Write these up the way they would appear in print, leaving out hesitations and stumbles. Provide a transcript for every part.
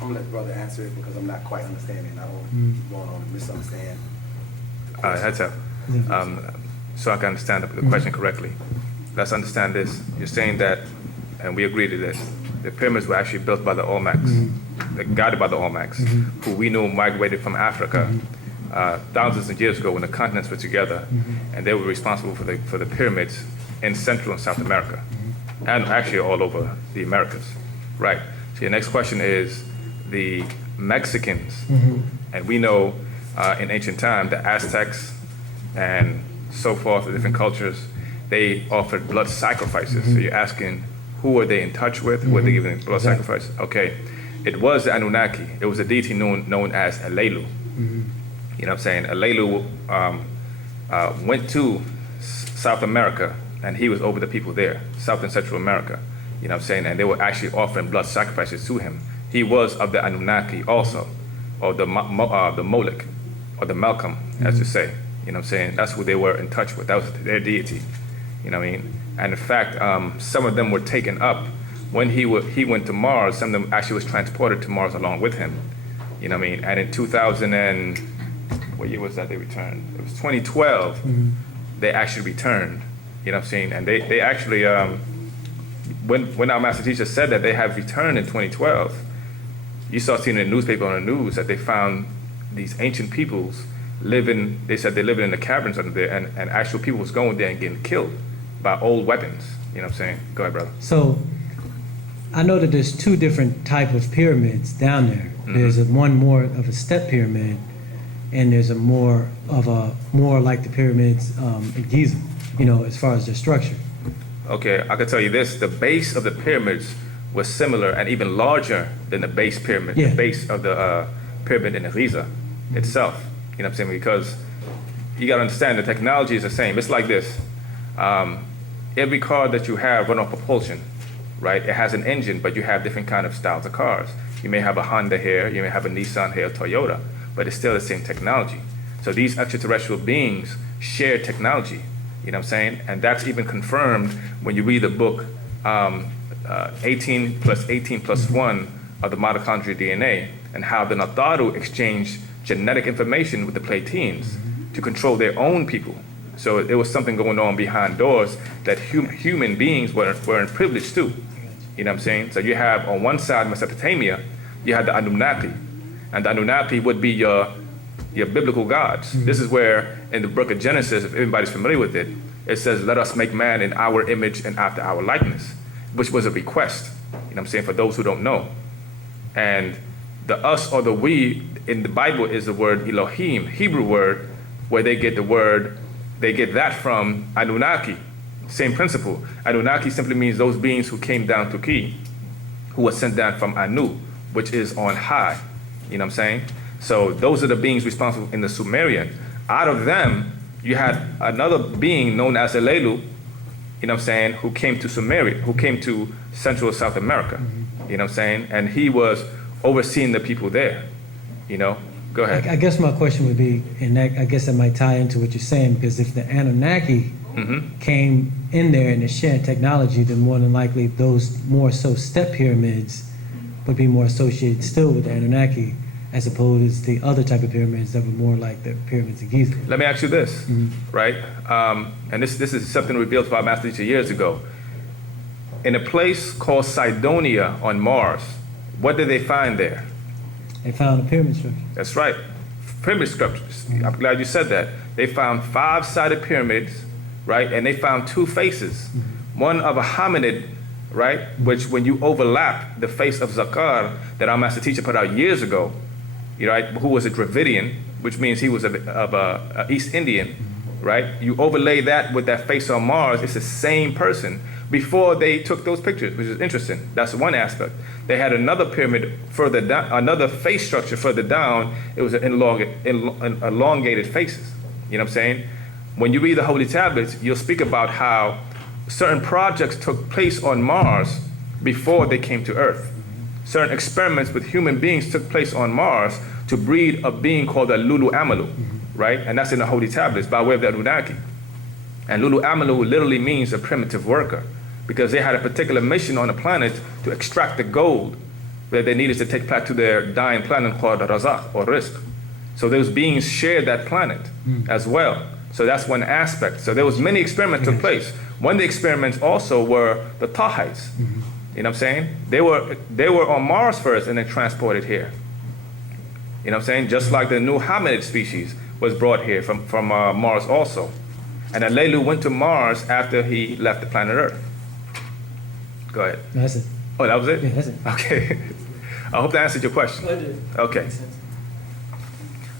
I'm gonna let the brother answer it because I'm not quite understanding. I don't want to misunderstand. Heads up. So I can understand the question correctly. Let's understand this. You're saying that, and we agree to this, the pyramids were actually built by the Olmecs, guided by the Olmecs, who we know migrated from Africa thousands of years ago when the continents were together, and they were responsible for the pyramids in Central and South America, and actually all over the Americas. Right. So your next question is the Mexicans, and we know in ancient time the Aztecs and so forth, the different cultures, they offered blood sacrifices. So you're asking, who were they in touch with? Were they giving blood sacrifice? Okay, it was the Anunnaki. It was a deity known as Alelu. You know what I'm saying? Alelu went to South America, and he was over the people there, South and Central America. You know what I'm saying? And they were actually offering blood sacrifices to him. He was of the Anunnaki also, or the Moloch, or the Malcolm, as you say. You know what I'm saying? That's who they were in touch with. That was their deity. You know what I mean? And in fact, some of them were taken up. When he went to Mars, some of them actually was transported to Mars along with him. You know what I mean? And in 2000 and, what year was that they returned? It was 2012, they actually returned. You know what I'm saying? And they actually, when our master teacher said that they have returned in 2012, you saw seeing in the newspaper on the news that they found these ancient peoples living, they said they're living in the caverns under there, and actual people was going there and getting killed by old weapons. You know what I'm saying? Go ahead, brother. So I know that there's two different type of pyramids down there. There's one more of a step pyramid, and there's a more like the pyramids in Giza, you know, as far as their structure. Okay, I can tell you this, the base of the pyramids was similar and even larger than the base pyramid, the base of the pyramid in Giza itself. You know what I'm saying? Because you got to understand the technology is the same. It's like this. Every car that you have run off propulsion, right? It has an engine, but you have different kind of styles of cars. You may have a Honda here, you may have a Nissan here, Toyota, but it's still the same technology. So these extraterrestrial beings share technology, you know what I'm saying? And that's even confirmed when you read the book 18 plus 18 plus 1 of the mitochondrial DNA, and how the Natharu exchanged genetic information with the Plateans to control their own people. So there was something going on behind doors that human beings were in privilege too. You know what I'm saying? So you have on one side Mesopotamia, you had the Anunnaki, and the Anunnaki would be your biblical gods. This is where in the book of Genesis, if everybody's familiar with it, it says, "Let us make man in our image and after our likeness," which was a request. You know what I'm saying? For those who don't know. And the us or the we in the Bible is the word Elohim, Hebrew word, where they get that from Anunnaki. Same principle. Anunnaki simply means those beings who came down to Ki, who were sent down from Anu, which is on high. You know what I'm saying? So those are the beings responsible in the Sumerian. Out of them, you had another being known as Alelu, you know what I'm saying, who came to Sumeria, who came to Central South America. You know what I'm saying? And he was overseeing the people there. You know? Go ahead. I guess my question would be, and that, I guess that might tie into what you're saying, because if the Anunnaki came in there and they're sharing technology, then more than likely those more so step pyramids would be more associated still with the Anunnaki, as opposed to the other type of pyramids that were more like the pyramids of Giza. Let me ask you this, right? And this is something revealed by Master Teacher years ago. In a place called Cydonia on Mars, what did they find there? They found a pyramid structure. That's right, pyramid structures. I'm glad you said that. They found 5-sided pyramids, right? And they found 2 faces. One of a hominid, right? Which when you overlap the face of Zakar that our Master Teacher put out years ago, right? Who was a Dravidian, which means he was of a East Indian, right? You overlay that with that face on Mars, it's the same person before they took those pictures, which is interesting. That's one aspect. They had another pyramid further down, another face structure further down. It was elongated faces. You know what I'm saying? When you read the Holy Tablets, you'll speak about how certain projects took place on Mars before they came to Earth. Certain experiments with human beings took place on Mars to breed a being called the Wu-nuwaupu, right? And that's in the Holy Tablets by way of the Anunnaki. And Wu-nuwaupu literally means a primitive worker, because they had a particular mission on the planet to extract the gold that they needed to take back to their dying planet called Razak or Rizq. So those beings shared that planet as well. So that's one aspect. So there was many experiments took place. One of the experiments also were the Tahites. You know what I'm saying? They were on Mars first and then transported here. You know what I'm saying? Just like the new hominid species was brought here from Mars also. And Alelu went to Mars after he left the planet Earth. Go ahead. That's it. Oh, that was it? Yeah, that's it. Okay. I hope that answered your question. Okay.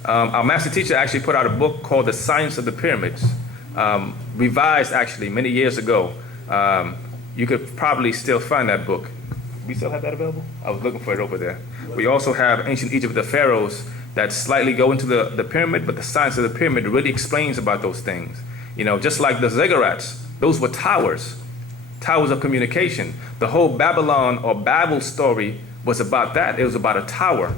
Our master teacher actually put out a book called The Science of the Pyramids, revised actually many years ago. You could probably still find that book. We still have that available? I was looking for it over there. We also have Ancient Egypt, the pharaohs, that slightly go into the pyramid, but the science of the pyramid really explains about those things. You know, just like the ziggurats, those were towers of communication. The whole Babylon or Babel story was about that. It was about a tower,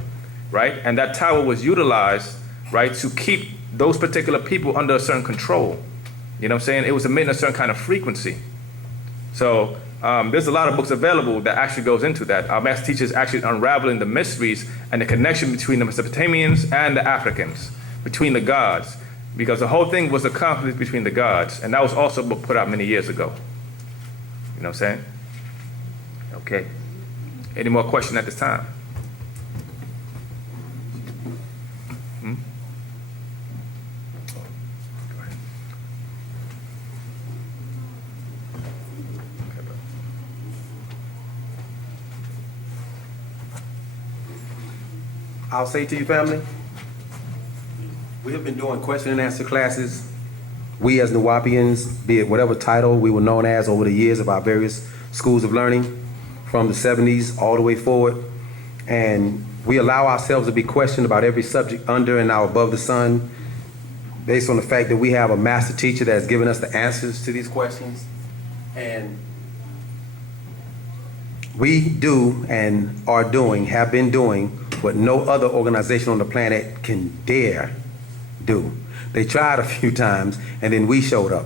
right? And that tower was utilized, right, to keep those particular people under a certain control. You know what I'm saying? It was emitting a certain kind of frequency. So there's a lot of books available that actually goes into that. Our master teacher is actually unraveling the mysteries and the connection between the Mesopotamians and the Africans, between the gods, because the whole thing was a conflict between the gods, and that was also a book put out many years ago. You know what I'm saying? Okay. Any more questions at this time? I'll say to you, family, we have been doing question and answer classes. We as Nuwaupians, be it whatever title we were known as over the years of our various schools of learning, from the 70s all the way forward. And we allow ourselves to be questioned about every subject under and now above the sun, based on the fact that we have a master teacher that has given us the answers to these questions. And we do and are doing, have been doing, what no other organization on the planet can dare do. They tried a few times, and then we showed up,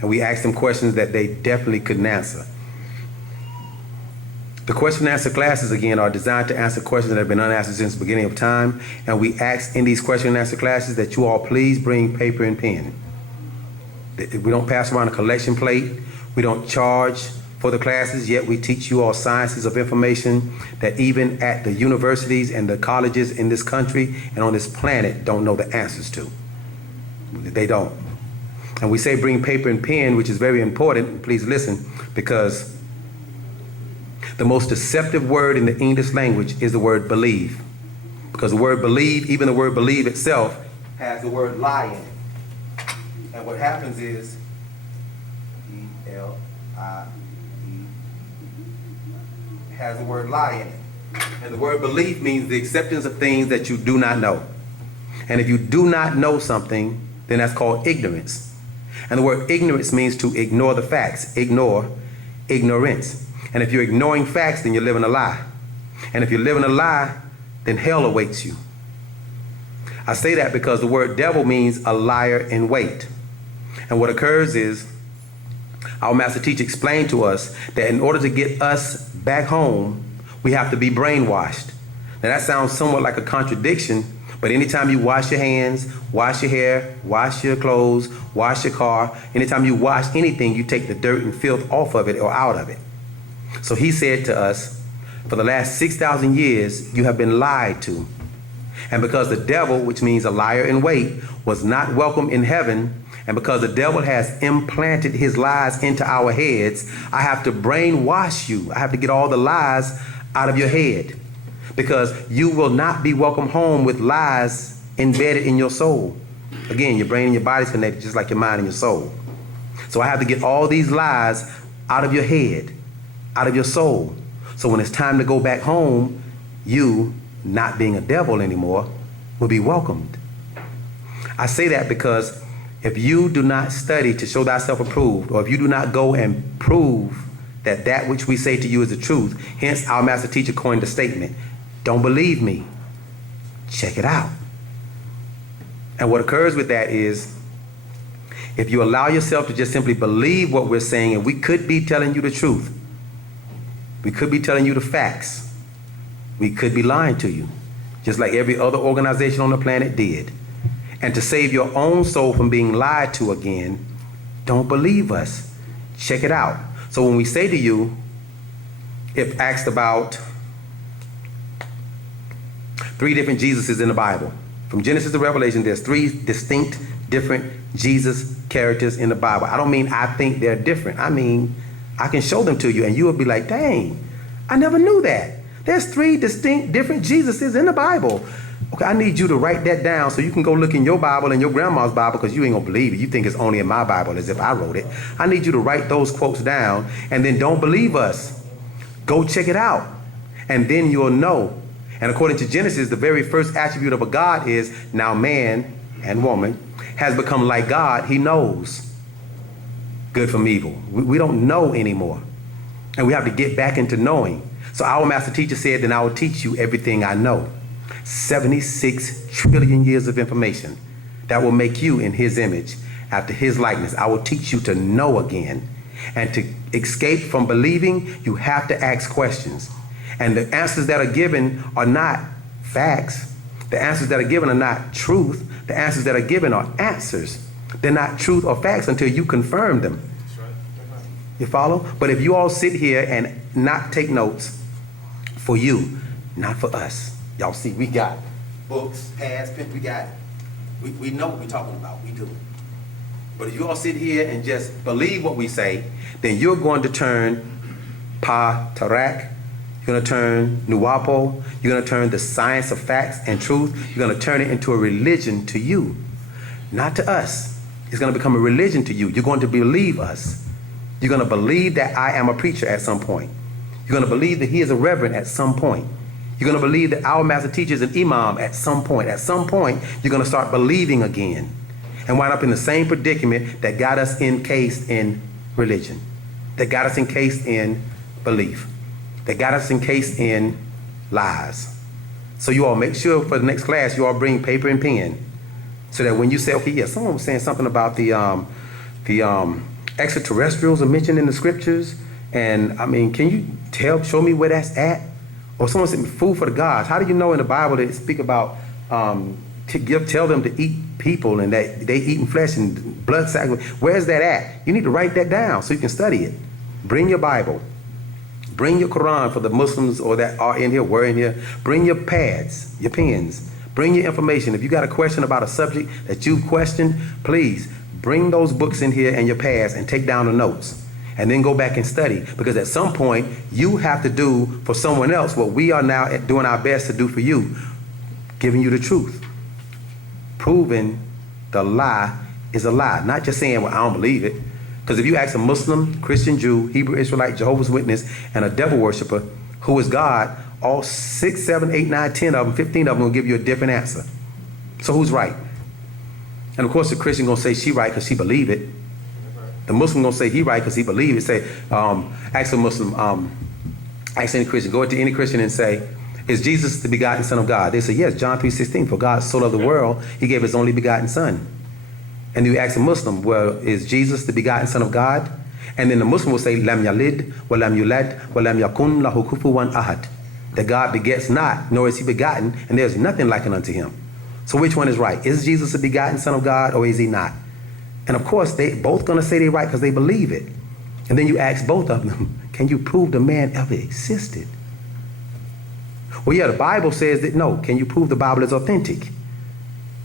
and we asked them questions that they definitely couldn't answer. The question and answer classes, again, are designed to answer questions that have been unanswered since the beginning of time, and we ask in these question and answer classes that you all please bring paper and pen. We don't pass around a collection plate. We don't charge for the classes, yet we teach you all sciences of information that even at the universities and the colleges in this country and on this planet don't know the answers to. They don't. And we say bring paper and pen, which is very important. Please listen, because the most deceptive word in the English language is the word believe. Because the word believe, even the word believe itself, has the word lie in it. And what happens is, E-L-I, has the word lie in it. And the word belief means the acceptance of things that you do not know. And if you do not know something, then that's called ignorance. And the word ignorance means to ignore the facts. Ignore, ignorance. And if you're ignoring facts, then you're living a lie. And if you're living a lie, then hell awaits you. I say that because the word devil means a liar in wait. And what occurs is, our master teacher explained to us that in order to get us back home, we have to be brainwashed. Now that sounds somewhat like a contradiction, but anytime you wash your hands, wash your hair, wash your clothes, wash your car, anytime you wash anything, you take the dirt and filth off of it or out of it. So he said to us, for the last 6,000 years, you have been lied to. And because the devil, which means a liar in wait, was not welcome in heaven, and because the devil has implanted his lies into our heads, I have to brainwash you. I have to get all the lies out of your head, because you will not be welcome home with lies embedded in your soul. Again, your brain and your body's connected just like your mind and your soul. So I have to get all these lies out of your head, out of your soul. So when it's time to go back home, you, not being a devil anymore, will be welcomed. I say that because if you do not study to show thyself approved, or if you do not go and prove that that which we say to you is the truth, hence our master teacher coined the statement, don't believe me, check it out. And what occurs with that is, if you allow yourself to just simply believe what we're saying, and we could be telling you the truth, we could be telling you the facts, We could be lying to you, just like every other organization on the planet did. And to save your own soul from being lied to again, don't believe us. Check it out. So when we say to you, if asked about 3 different Jesuses in the Bible, from Genesis to Revelation, there's 3 distinct, different Jesus characters in the Bible. I don't mean I think they're different. I mean, I can show them to you and you will be like, dang, I never knew that. There's 3 distinct, different Jesuses in the Bible. Okay, I need you to write that down so you can go look in your Bible and your grandma's Bible, because you ain't gonna believe it. You think it's only in my Bible as if I wrote it. I need you to write those quotes down, and then don't believe us. Go check it out, and then you'll know. And according to Genesis, the very first attribute of a God is, now man and woman has become like God. He knows good from evil. We don't know anymore, and we have to get back into knowing. So our master teacher said, then I will teach you everything I know. 76 trillion years of information that will make you in his image, after his likeness. I will teach you to know again. And to escape from believing, you have to ask questions. And the answers that are given are not facts. The answers that are given are not truth. The answers that are given are answers. They're not truth or facts until you confirm them. You follow? But if you all sit here and not take notes, for you, not for us. Y'all see, we got books, pads, pen, we got it. We know what we're talking about. We do. But if you all sit here and just believe what we say, then you're going to turn pa-tarak, you're going to turn Wu-nuwaupu, you're going to turn the science of facts and truth, you're going to turn it into a religion to you, not to us. It's going to become a religion to you. You're going to believe us. You're going to believe that I am a preacher at some point. You're going to believe that he is a reverend at some point. You're going to believe that our master teacher is an imam at some point. At some point, you're going to start believing again and wind up in the same predicament that got us encased in religion, that got us encased in belief, that got us encased in lies. So you all make sure for the next class, you all bring paper and pen, so that when you say, okay, yeah, someone was saying something about the extraterrestrials are mentioned in the scriptures, and I mean, can you show me where that's at? Or someone said food for the gods. How do you know in the Bible they speak about tell them to eat people and that they eating flesh and blood sacrifice? Where's that at? You need to write that down so you can study it. Bring your Bible. Bring your Quran for the Muslims or that are in here, were in here. Bring your pads, your pens. Bring your information. If you got a question about a subject that you questioned, please bring those books in here and your pads and take down the notes. And then go back and study, because at some point you have to do for someone else what we are now doing our best to do for you, giving you the truth, proving the lie is a lie, not just saying, well, I don't believe it. Because if you ask a Muslim, Christian, Jew, Hebrew Israelite, Jehovah's Witness, and a devil worshiper who is God, all 6, 7, 8, 9, 10 of them, 15 of them will give you a different answer. So who's right? And of course the Christian gonna say she right because she believe it. The Muslim gonna say he right because he believe it. Say, ask a Muslim, ask any Christian, go to any Christian and say, is Jesus the begotten Son of God? They say, yes, John 3:16, for God so loved the world, he gave his only begotten Son. And you ask a Muslim, well, is Jesus the begotten Son of God? And then the Muslim will say, lam yalid, wa lam yulad, wa lam yakun lahu kufuwan ahad. That God begets not, nor is he begotten, and there's nothing like it unto him. So which one is right? Is Jesus the begotten Son of God, or is he not? And of course, they both gonna say they're right because they believe it. And then you ask both of them, can you prove the man ever existed? Well, yeah, the Bible says that no. Can you prove the Bible is authentic?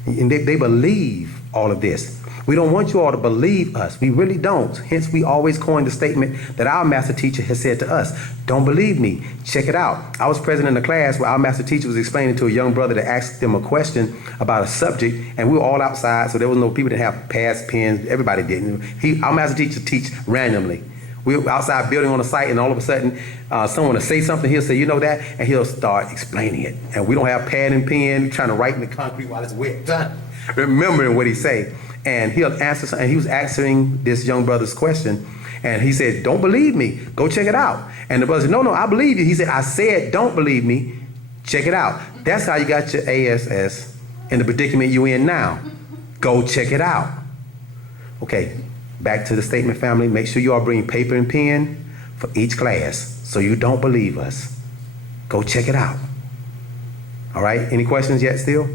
And they believe all of this. We don't want you all to believe us. We really don't. Hence, we always coin the statement that our master teacher has said to us. Don't believe me. Check it out. I was present in a class where our master teacher was explaining to a young brother that asked them a question about a subject, and we were all outside, so there was no people that have pads, pens. Everybody didn't. Our master teacher teach randomly. We were outside building on a site, and all of a sudden, someone will say something. He'll say, you know that? And he'll start explaining it. And we don't have pad and pen, trying to write in the concrete while it's wet. Remembering what he say. And he'll answer something. And he was answering this young brother's question. And he said, don't believe me. Go check it out. And the brother said, no, I believe you. He said, I said, don't believe me. Check it out. That's how you got your ASS in the predicament you in now. Go check it out. Okay, back to the statement, family. Make sure you all bring paper and pen for each class so you don't believe us. Go check it out. All right, any questions yet still?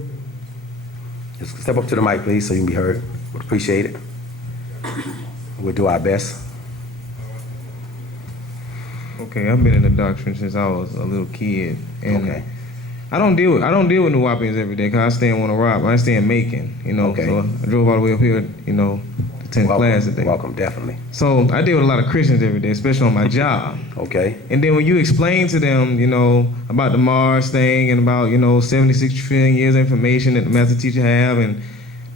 Just step up to the mic, please, so you can be heard. Would appreciate it. We'll do our best. Okay, I've been in the doctrine since I was a little kid, and Okay. I don't deal with Wu-Wapians every day because I stay in Wu-Nuwaupu. I stay in Macon, Okay. So I drove all the way up here, to attend class today. Welcome, definitely. So I deal with a lot of Christians every day, especially on my job. Okay. And then when you explain to them, about the Mars thing and about 76 trillion years of information that the master teacher have, and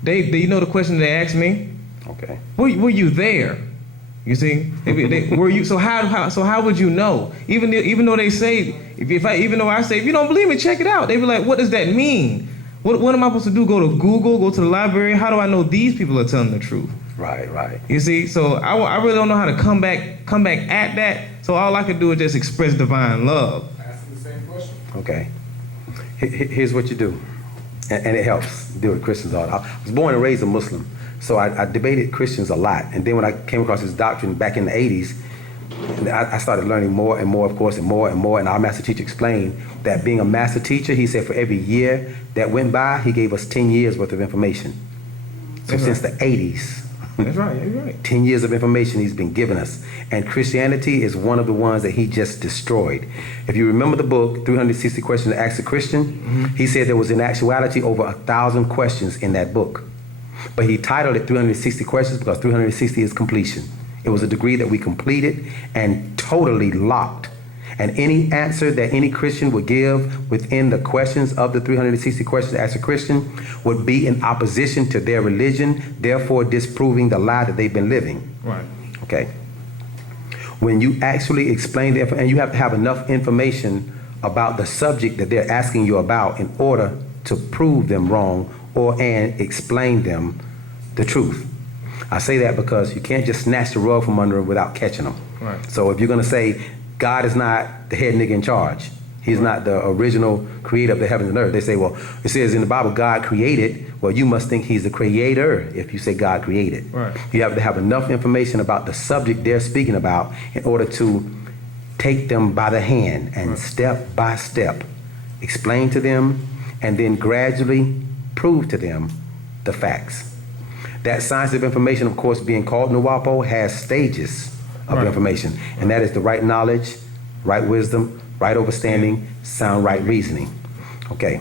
they the question they ask me, Okay. were you there? You see, were you? So how would you know? Even though they say, even though I say, if you don't believe me, check it out. They be like, what does that mean? What am I supposed to do? Go to Google? Go to the library? How do I know these people are telling the truth? Right. You see, so I really don't know how to come back at that. So all I can do is just express divine love. Asking the same question. Okay. Here's what you do, and it helps deal with Christians all. I was born and raised a Muslim, so I debated Christians a lot. And then when I came across this doctrine back in the 80s, I started learning more and more, of course, and more and more. And our master teacher explained that being a master teacher, he said for every year that went by, he gave us 10 years worth of information. So That's since right. the 80s, That's right. You're right. 10 years of information he's been giving us. And Christianity is one of the ones that he just destroyed. If you remember the book, 360 Questions to Ask a Christian, he said there was in actuality over 1,000 questions in that book. But he titled it 360 Questions because 360 is completion. It was a degree that we completed and totally locked. And any answer that any Christian would give within the questions of the 360 questions to ask a Christian would be in opposition to their religion, therefore disproving the lie that they've been living. Right. Okay. When you actually explain the and you have to have enough information about the subject that they're asking you about in order to prove them wrong and explain them the truth. I say that because you can't just snatch the rug from under them without catching them. Right. So if you're going to say God is not the head nigga in charge, he's not the original creator of the heavens and earth, they say, well, it says in the Bible God created. Well, you must think he's the creator if you say God created. Right. You have to have enough information about the subject they're speaking about in order to take them by the hand and step by step explain to them and then gradually prove to them the facts. That science of information, of course, being called Wu-Nuwaupu, has stages of information, and that is the right knowledge, right wisdom, right understanding, sound right reasoning. Okay.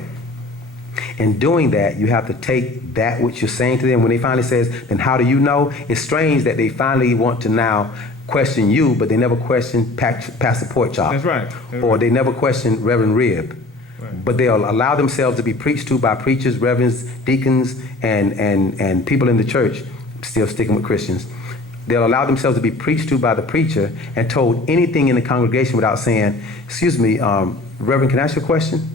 In doing that, you have to take that which you're saying to them. When they finally says, then how do you know? It's strange that they finally want to now question you, but they never question Pastor Porkchop. That's right. Or they never question Reverend Rib. Right. But they'll allow themselves to be preached to by preachers, reverends, deacons, and people in the church, still sticking with Christians. They'll allow themselves to be preached to by the preacher and told anything in the congregation without saying, excuse me, Reverend, can I ask you a question?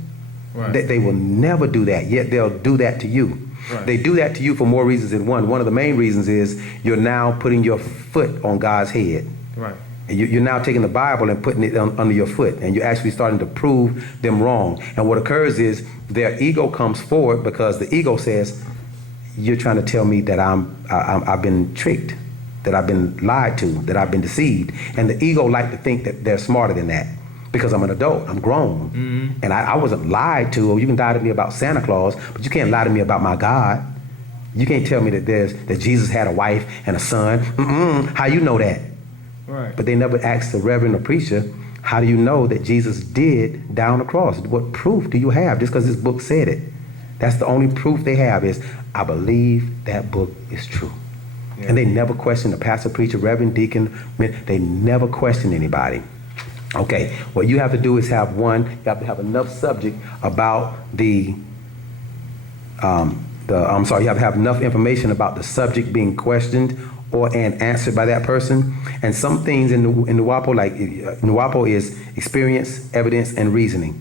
Right. They will never do that, yet they'll do that to you. Right. They do that to you for more reasons than one. One of the main reasons is you're now putting your foot on God's head. Right. And you're now taking the Bible and putting it under your foot, and you're actually starting to prove them wrong. And what occurs is their ego comes forward because the ego says, you're trying to tell me that I've been tricked, that I've been lied to, that I've been deceived. And the ego like to think that they're smarter than that because I'm an adult, I'm grown. Mm-hmm. And I wasn't lied to. You can lie to me about Santa Claus, but you can't lie to me about my God. You can't tell me that Jesus had a wife and a son. How you know that? Right. But they never asked the reverend or preacher, how do you know that Jesus did die on the cross? What proof do you have? Just because this book said it. That's the only proof they have is, I believe that book is true. Yeah. And they never question the pastor, preacher, reverend, deacon. They never question anybody. Okay, what you have to do is you have to have enough subject about you have to have enough information about the subject being questioned and answered by that person. And some things in Wu-Nuwaupu, like Wu-Nuwaupu is experience, evidence, and reasoning.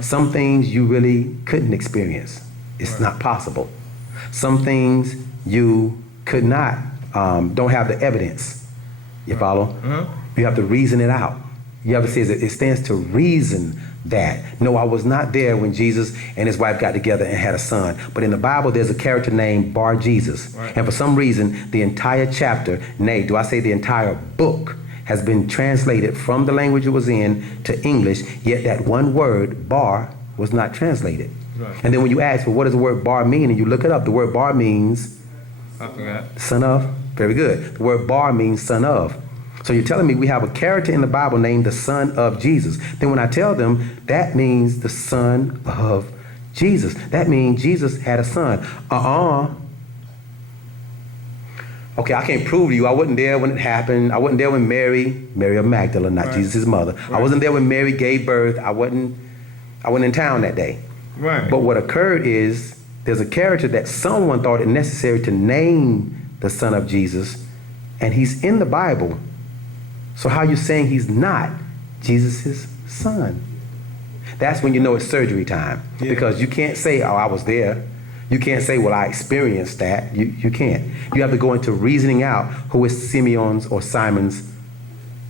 Some things you really couldn't experience. It's not possible. Some things you could not, don't have the evidence. You follow? You have to reason it out. You have to say it stands to reason that. No, I was not there when Jesus and his wife got together and had a son. But in the Bible, there's a character named Bar Jesus. Right. And for some reason, the entire chapter, nay, do I say the entire book, has been translated from the language it was in to English, yet that one word, bar, was not translated. Right. And then when you ask, well, what does the word bar mean? And you look it up, the word bar means I forgot. son of. Very good. The word bar means son of. So you're telling me we have a character in the Bible named the son of Jesus. Then when I tell them, that means the son of Jesus. That means Jesus had a son. Okay, I can't prove to you. I wasn't there when it happened. I wasn't there when Mary of Magdalene, not Right. Jesus' mother. I wasn't there when Mary gave birth. I wasn't in town that day. Right. But what occurred is there's a character that someone thought it necessary to name the son of Jesus, and he's in the Bible. So how are you saying he's not Jesus' son? That's when you know it's surgery time. Yeah. Because you can't say, oh, I was there. You can't say, well, I experienced that. You can't. You have to go into reasoning out who is Simeon's or Simon's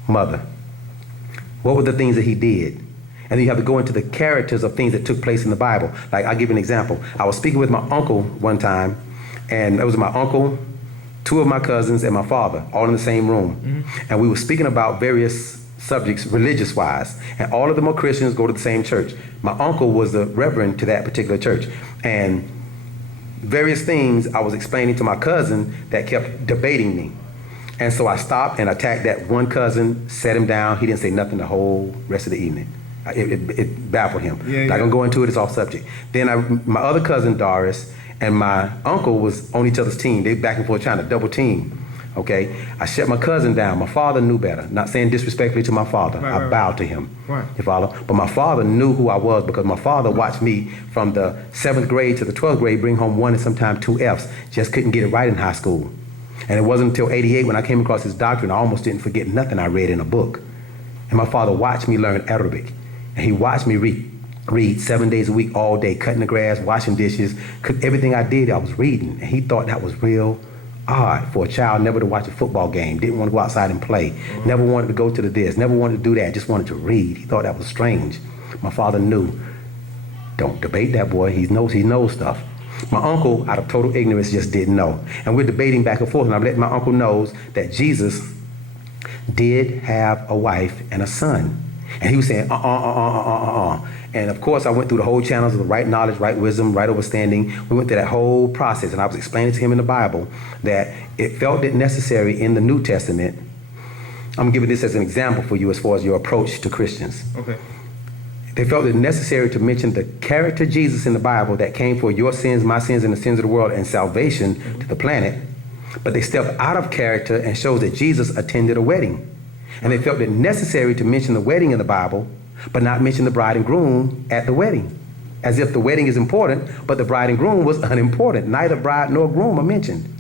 mother. What were the things that he did? And then you have to go into the characters of things that took place in the Bible. Like, I'll give you an example. I was speaking with my uncle one time, and it was my uncle, two of my cousins, and my father, all in the same room. Mm-hmm. And we were speaking about various subjects, religious-wise. And all of them are Christians, go to the same church. My uncle was the reverend to that particular church. And various things I was explaining to my cousin that kept debating me. And so I stopped and attacked that one cousin, set him down. He didn't say nothing the whole rest of the evening. It baffled him. Yeah, Not gonna go into it, it's off subject. Then my other cousin, Doris, and my uncle was on each other's team. They back and forth trying to double team. Okay, I shut my cousin down. My father knew better. Not saying disrespectfully to my father. Right, I right, bowed to him. Right. You follow? But my father knew who I was because my father watched me from the 7th grade to the 12th grade bring home 1 and sometimes 2 Fs. Just couldn't get it right in high school. And it wasn't until 88 when I came across his doctrine, I almost didn't forget nothing I read in a book. And my father watched me learn Arabic. And he watched me read 7 days a week, all day, cutting the grass, washing dishes. Everything I did, I was reading. And he thought that was real odd for a child never to watch a football game, didn't want to go outside and play, never wanted to go to the this, never wanted to do that, just wanted to read. He thought that was strange. My father knew, don't debate that boy, he knows stuff. My uncle, out of total ignorance, just didn't know. And we're debating back and forth, and I'm letting my uncle know that Jesus did have a wife and a son. And he was saying, And of course, I went through the whole channels of the right knowledge, right wisdom, right understanding. We went through that whole process, and I was explaining to him in the Bible that it felt it necessary in the New Testament. I'm giving this as an example for you as far as your approach to Christians. Okay. They felt it necessary to mention the character Jesus in the Bible that came for your sins, my sins, and the sins of the world and salvation to the planet. But they stepped out of character and showed that Jesus attended a wedding. And they felt it necessary to mention the wedding in the Bible, but not mention the bride and groom at the wedding. As if the wedding is important, but the bride and groom was unimportant. Neither bride nor groom are mentioned.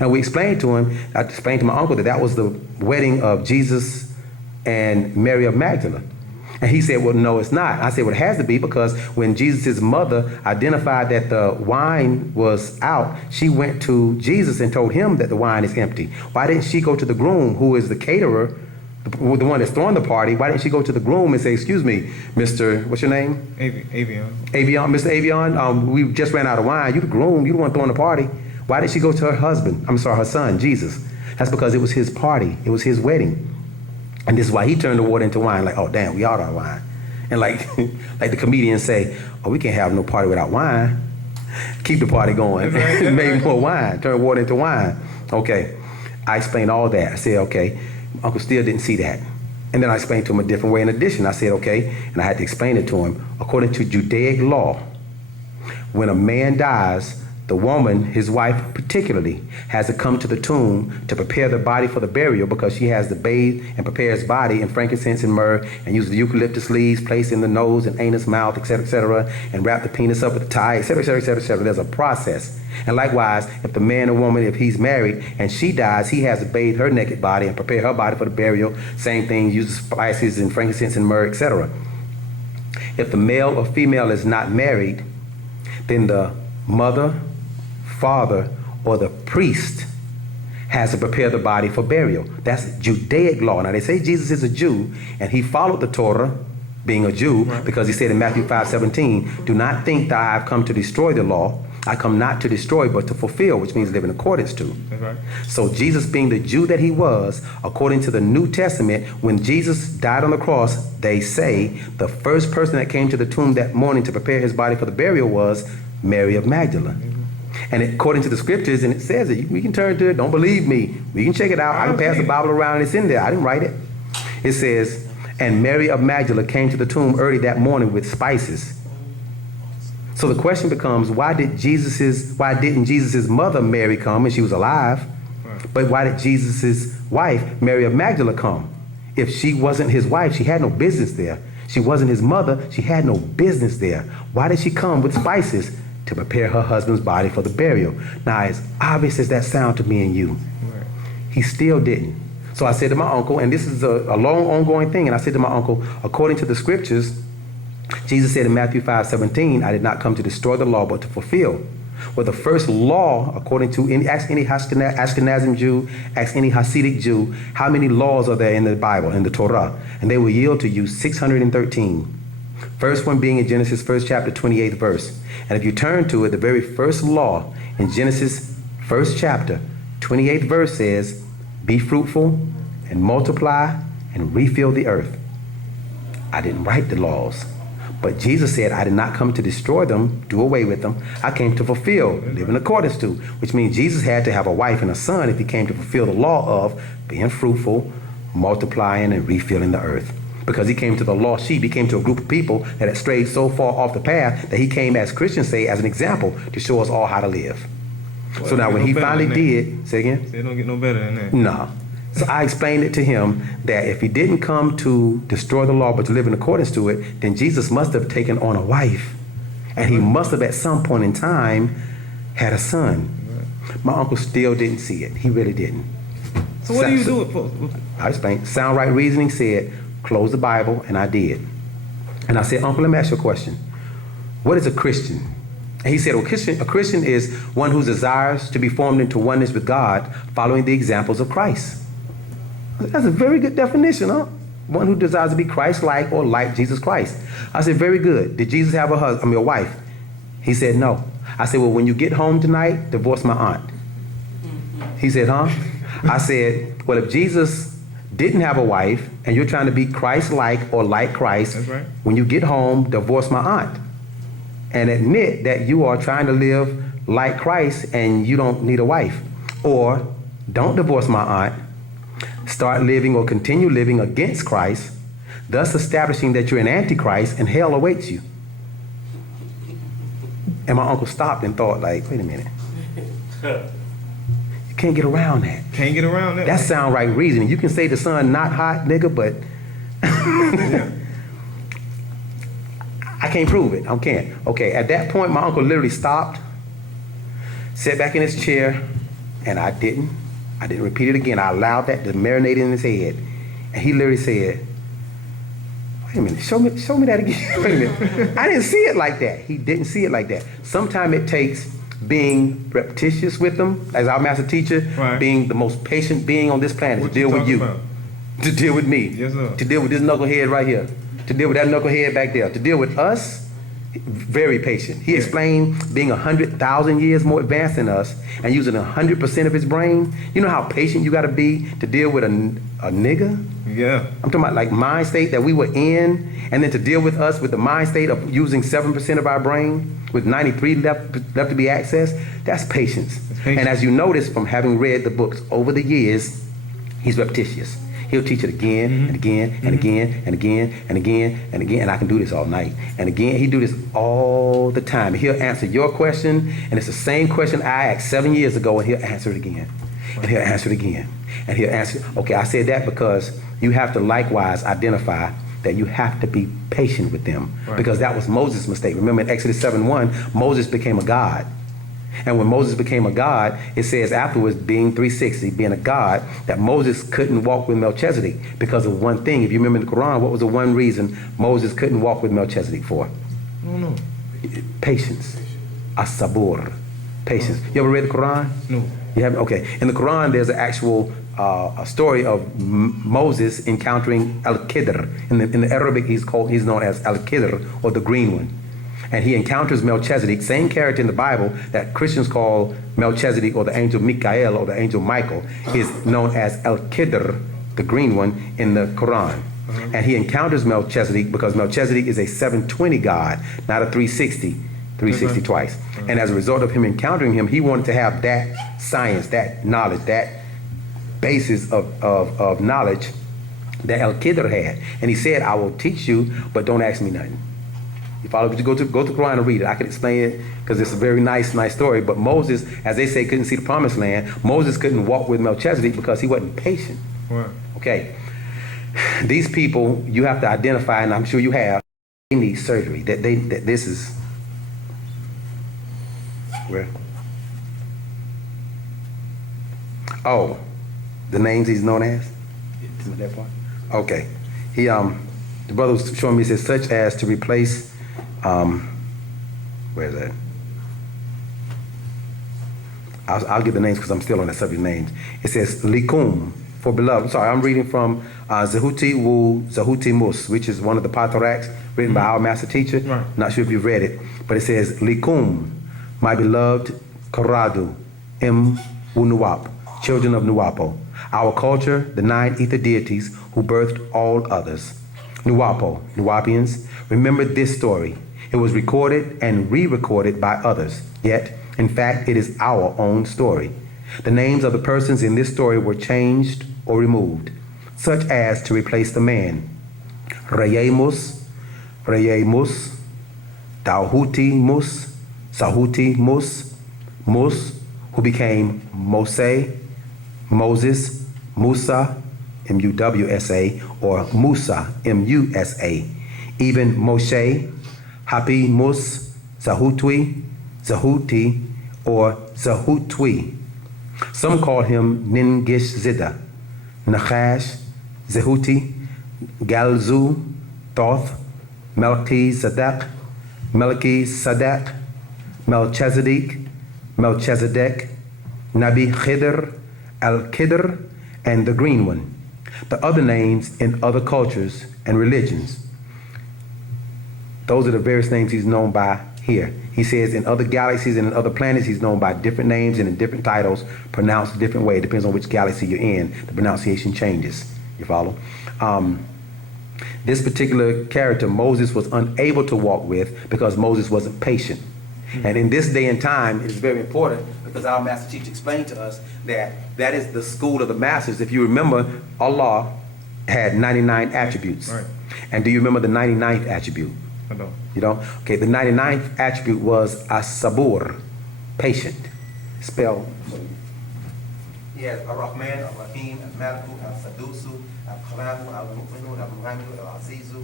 And we explained to him, I explained to my uncle that was the wedding of Jesus and Mary of Magdalene. And he said, well, no, it's not. I said, well, it has to be because when Jesus' mother identified that the wine was out, she went to Jesus and told him that the wine is empty. Why didn't she go to the groom, who is the caterer, the one that's throwing the party? Why didn't she go to the groom and say, excuse me, Mr., what's your name? Avion. Mr. Avion, we just ran out of wine. You the groom, you the one throwing the party. Why did she go to her son, Jesus? That's because it was his party. It was his wedding. And this is why he turned the water into wine, like, oh, damn, we out of wine. And like the comedians say, oh, we can't have no party without wine. Keep the party going. Make more wine, turn water into wine. Okay, I explained all that. I said, okay, Uncle still didn't see that. And then I explained to him a different way in addition. I said, okay, and I had to explain it to him. According to Judaic law, when a man dies, the woman, his wife particularly, has to come to the tomb to prepare the body for the burial because she has to bathe and prepare his body in frankincense and myrrh and use the eucalyptus leaves, place in the nose and anus, mouth, etc., and wrap the penis up with a tie, etc. There's a process. And likewise, if the man or woman, if he's married and she dies, he has to bathe her naked body and prepare her body for the burial. Same thing, use spices and frankincense and myrrh, etc. If the male or female is not married, then the mother, father, or the priest has to prepare the body for burial. That's Judaic law. Now they say Jesus is a Jew and he followed the Torah, being a Jew, because he said in Matthew 5:17, do not think that I have come to destroy the law I come not to destroy, but to fulfill, which means live in accordance to. That's right. So Jesus, being the Jew that he was, according to the New Testament, when Jesus died on the cross, they say the first person that came to the tomb that morning to prepare his body for the burial was Mary of Magdala. And according to the scriptures, and it says it, we can turn to it, don't believe me, we can check it out, I can pass the Bible around, and it's in there, I didn't write it. It says, and Mary of Magdala came to the tomb early that morning with spices. So the question becomes, why didn't Jesus' mother Mary come, and she was alive? Right. But why did Jesus' wife, Mary of Magdala, come? If she wasn't his wife, she had no business there. She wasn't his mother, she had no business there. Why did she come with spices? To prepare her husband's body for the burial. Now, as obvious as that sound to me and you, Right. he still didn't. So I said to my uncle, and this is a long ongoing thing, and I said to my uncle, according to the scriptures, Jesus said in Matthew 5:17, I did not come to destroy the law, but to fulfill. Well, the first law, according to ask any Ashkenazim Jew, ask any Hasidic Jew, how many laws are there in the Bible, in the Torah? And they will yield to you 613. First one being in Genesis 1st chapter 28th verse. And if you turn to it, the very first law in Genesis 1st chapter 28th verse says, be fruitful and multiply and refill the earth. I didn't write the laws, but Jesus said, I did not come to destroy them, do away with them. I came to fulfill, live in accordance to, which means Jesus had to have a wife and a son if he came to fulfill the law of being fruitful, multiplying, and refilling the earth. Because he came to the lost sheep, he came to a group of people that had strayed so far off the path that he came, as Christians say, as an example to show us all how to live. Well, so now when he finally did, say again? They don't get no better than that. No. So I explained it to him that if he didn't come to destroy the law but to live in accordance to it, then Jesus must have taken on a wife. And he must have at some point in time had a son. My uncle still didn't see it. He really didn't. So what do you do it for? I explained. Sound right reasoning said, close the Bible, and I did. And I said, Uncle, let me ask you a question. What is a Christian? And he said, well, a Christian is one who desires to be formed into oneness with God, following the examples of Christ. That's a very good definition, huh? One who desires to be Christ-like or like Jesus Christ. I said, very good. Did Jesus have a wife? He said, no. I said, well, when you get home tonight, divorce my aunt. He said, huh? I said, well, if Jesus didn't have a wife and you're trying to be Christ-like or like Christ, That's right. when you get home, divorce my aunt and admit that you are trying to live like Christ and you don't need a wife. Or don't divorce my aunt, start living or continue living against Christ, thus establishing that you're an antichrist and hell awaits you. And my uncle stopped and thought, like, wait a minute. You can't get around that. Can't get around that. That sound right reasoning. You can say the sun not hot, nigga, but I can't prove it. I can't. Okay, at that point, my uncle literally stopped, sat back in his chair, and I didn't repeat it again. I allowed that to marinate in his head. And he literally said, wait a minute, show me that again. Wait a minute. I didn't see it like that. He didn't see it like that. Sometimes it takes being repetitious with them, as our master teacher, Right. being the most patient being on this planet, What to deal you with talking you, about? to deal with me, Yes, sir. to deal with this knucklehead right here, to deal with that knucklehead back there, to deal with us, very patient. He Yeah. explained being 100,000 years more advanced than us and using 100% of his brain. You know how patient you got to be to deal with a nigga? Yeah. I'm talking about like mind state that we were in, and then to deal with us with the mind state of using 7% of our brain with 93 left to be accessed. That's patience. patience. And as you notice from having read the books over the years, he's repetitious. He'll teach it again and again and again and again and again and again. And I can do this all night. And again, he do this all the time. He'll answer your question, and it's the same question I asked 7 years ago, and he'll answer it again. And he'll answer it again. And he'll answer, okay, I said that because you have to likewise identify that you have to be patient with them. Right. Because that was Moses' mistake. Remember in Exodus 7:1, Moses became a god. And when Moses became a god, it says afterwards, being 360, being a god, that Moses couldn't walk with Melchizedek because of one thing. If you remember in the Quran, what was the one reason Moses couldn't walk with Melchizedek for? I don't know. Patience. As-sabur. Patience. You ever read the Quran? No. You haven't? Okay. In the Quran, there's an actual a story of Moses encountering Al-Khidr. In the Arabic, he's known as Al-Khidr, or the Green One. And he encounters Melchizedek, same character in the Bible that Christians call Melchizedek or the angel Michael or the angel Michael, is known as El-Kidr, the green one, in the Quran. And he encounters Melchizedek because Melchizedek is a 720 God, not a 360 twice. And as a result of him encountering him, he wanted to have that science, that knowledge, that basis of knowledge that El-Kidr had. And he said, I will teach you, but don't ask me nothing. You follow? You go to Quran and read it. I can explain it because it's a very nice story. But Moses, as they say, couldn't see the promised land. Moses couldn't walk with Melchizedek because he wasn't patient. Right. Okay. These people you have to identify, and I'm sure you have, they need surgery. That this is where? Oh, the names he's known as? Isn't that part? Okay. He the brother was showing me, he says, such as to replace where is that? I'll get the names because I'm still on the subject names. It says likum, for beloved. Sorry, I'm reading from Wu-Nuwaupu, which is one of the Patriarchs written by our master teacher. Right. Not sure if you've read it, but it says likum, my beloved Karadu, Wu-Nuwaupu, children of Nuwaupu. Our culture, the 9 ether deities who birthed all others. Nuwaupu, Nuwaupians, remember this story. It was recorded and re-recorded by others, yet, in fact, it is our own story. The names of the persons in this story were changed or removed, such as to replace the man. Reyemus, Dauhuti-mus, Sahuti-mus, Mus, who became Moses, Musa, M-U-W-S-A, or Musa, M-U-S-A. Even Moshe, Hapi Mus, Zahuti, or Zahutwi. Some call him Ningish Zida, Nachash, Zehuti, Galzu, Thoth, Melchizedek, Melchizedek, Nabi Khidr, Al-Kidr, and the green one. The other names in other cultures and religions. Those are the various names he's known by here. He says in other galaxies and in other planets, he's known by different names and in different titles, pronounced a different way. It depends on which galaxy you're in. The pronunciation changes. You follow? This particular character, Moses was unable to walk with because Moses wasn't patient. And in this day and time, it is very important because our master teacher explained to us that is the school of the masters. If you remember, Allah had 99 attributes. Right. And do you remember the 99th attribute? I don't. You know? Okay, the 99th attribute was as-sabur, patient. Spelled. He has ar-Rahman, ar-Rahim, al-Maliku, al-Sadusu, al-Qalamu, al-Mu'minu, al-Muhammadu, al-Azizu,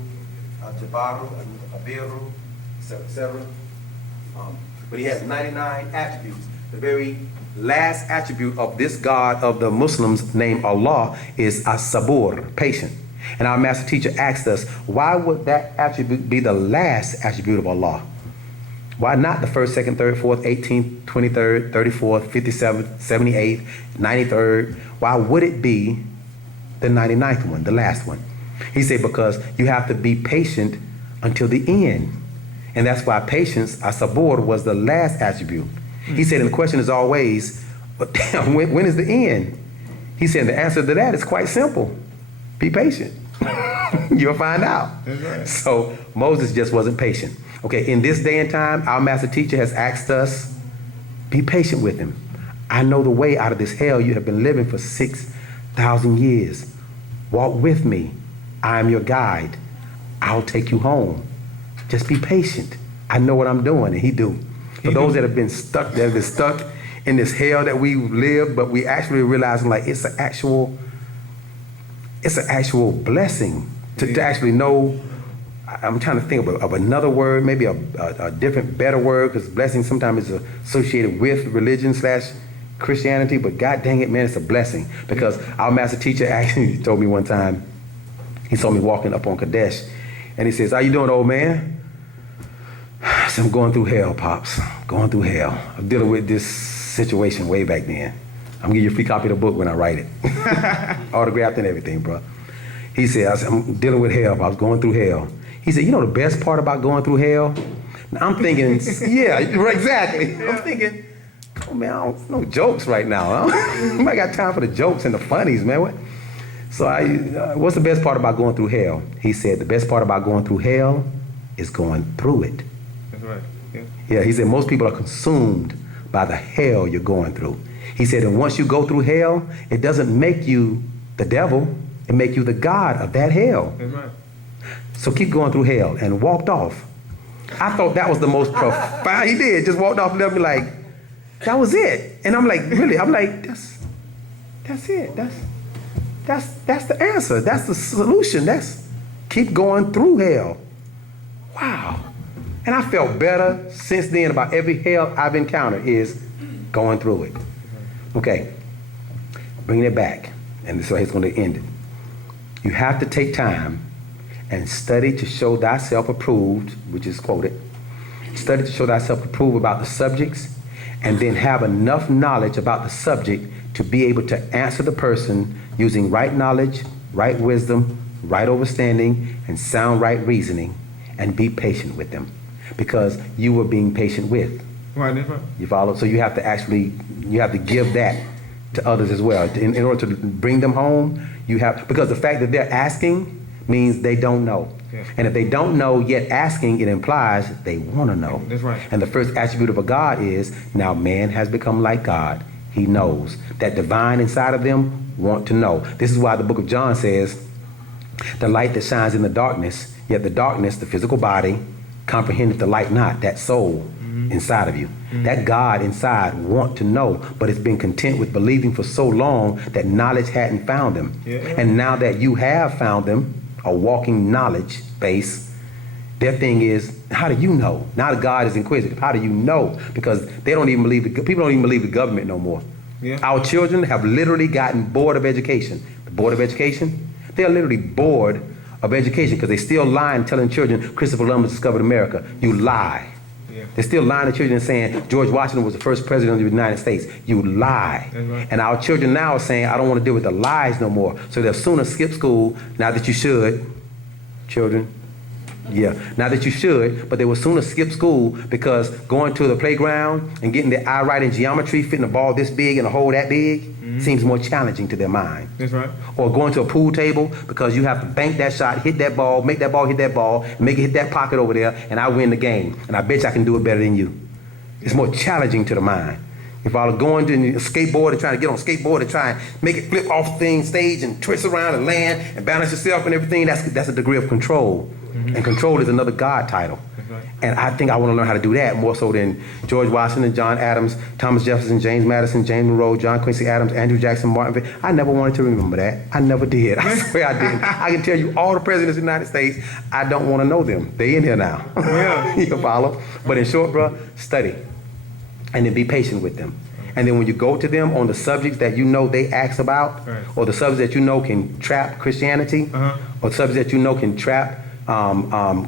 al-Jabaru, al-Mutakabiru, etc. But he has 99 attributes. The very last attribute of this God of the Muslims named Allah is as-sabur, patient. And our master teacher asked us, why would that attribute be the last attribute of Allah? Why not the 1st, 2nd, 3rd, 4th, 18th, 23rd, 34th, 57th, 78th, 93rd? Why would it be the 99th one, the last one? He said, because you have to be patient until the end. And that's why patience, as-sabur, was the last attribute. He said, and the question is always, but damn, when is the end? He said, the answer to that is quite simple. Be patient. You'll find out. Right. So Moses just wasn't patient. Okay, in this day and time, our master teacher has asked us, be patient with him. I know the way out of this hell you have been living for 6,000 years. Walk with me. I am your guide. I'll take you home. Just be patient. I know what I'm doing, and he do. For those that have been stuck in this hell that we live, but we actually realizing like it's an actual blessing to actually know. I'm trying to think of another word, maybe a different, better word, because blessing sometimes is associated with religion / Christianity, but God dang it, man, it's a blessing. Because our master teacher actually told me one time, he saw me walking up on Kadesh, and he says, how you doing, old man? I said, I'm going through hell, Pops. Going through hell. I'm dealing with this situation way back then. I'm gonna give you a free copy of the book when I write it. Autographed and everything, bro. He said, I'm dealing with hell. I was going through hell. He said, you know the best part about going through hell? Now, I'm thinking, yeah, right, exactly. I'm thinking, oh man, I don't no jokes right now. I got time for the jokes and the funnies, man. What? So what's the best part about going through hell? He said the best part about going through hell is going through it. That's right. Yeah. Yeah, he said most people are consumed by the hell you're going through. He said, and once you go through hell, it doesn't make you the devil, it makes you the God of that hell. That's right. So keep going through hell, and walked off. I thought that was the most profound. He did, just walked off and left me like, that was it. And I'm like, really? I'm like, that's it. That's the answer. That's the solution. That's keep going through hell. Wow. And I felt better since then about every hell I've encountered is going through it. Okay, bringing it back. And this is how he's going to end it. You have to take time and study to show thyself approved, which is quoted. Study to show thyself approved about the subjects, and then have enough knowledge about the subject to be able to answer the person using right knowledge, right wisdom, right understanding, and sound right reasoning, and be patient with them. Because you were being patient with. Right, that's right. You follow? So you have to give that to others as well. In order to bring them home, because the fact that they're asking means they don't know. Yeah. And if they don't know yet asking, it implies they want to know. That's right. And the first attribute of a God is, now man has become like God. He knows. That divine inside of them want to know. This is why the book of John says, the light that shines in the darkness, yet the darkness, the physical body, comprehendeth the light not, that soul inside of you. That God inside want to know, but it's been content with believing for so long that knowledge hadn't found them. Yeah. And now that you have found them, a walking knowledge base, their thing is, how do you know? Now that God is inquisitive, how do you know? Because they don't even believe, people don't even believe the government no more. Yeah. Our children have literally gotten bored of education. The board of education, they are literally bored of education because they still lying, telling children Christopher Columbus discovered America. You lie. Yeah. They're still lying to children saying George Washington was the first president of the United States. You lie. That's right. And our children now are saying, I don't want to deal with the lies no more. So they'll sooner skip school, now that you should, children. Yeah, now that you should, but they will sooner skip school because going to the playground and getting their eye right in geometry, fitting a ball this big and a hole that big, seems more challenging to their mind. That's right. Or going to a pool table because you have to bank that shot, hit that ball, make that ball hit that ball, make it hit that pocket over there, and I win the game. And I bet you I can do it better than you. It's more challenging to the mind. If I was going to a skateboard and trying to get on a skateboard and try and make it flip off the stage and twist around and land and balance yourself and everything, that's a degree of control. And control is another God title. Right. And I think I want to learn how to do that more so than George Washington, John Adams, Thomas Jefferson, James Madison, James Monroe, John Quincy Adams, Andrew Jackson, Martin. I never wanted to remember that. I never did. I swear I didn't. I can tell you all the presidents of the United States, I don't want to know them. They in here now. Yeah. You follow? But in short, bro, study. And then be patient with them. And then when you go to them on the subjects that you know they ask about, Right. or the subjects that you know can trap Christianity, or subjects that you know can trap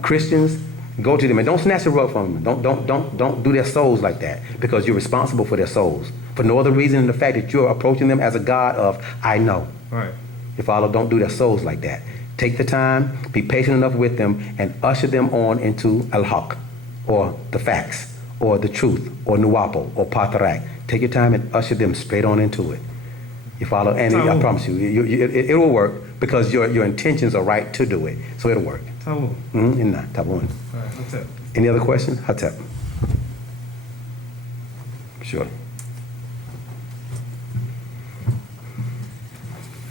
Christians, go to them and don't snatch the rug from them. Don't do their souls like that, because you're responsible for their souls for no other reason than the fact that you're approaching them as a God of I know. Right. You follow? Don't do their souls like that. Take the time, be patient enough with them, and usher them on into al-haq, or the facts, or the truth, or nuwaupu, or patarak. Take your time and usher them straight on into it. You follow? And I promise you, it will work because your intentions are right to do it. So it'll work. Tawu. Top one. All right, what's up? Any other questions? Hatep. Sure.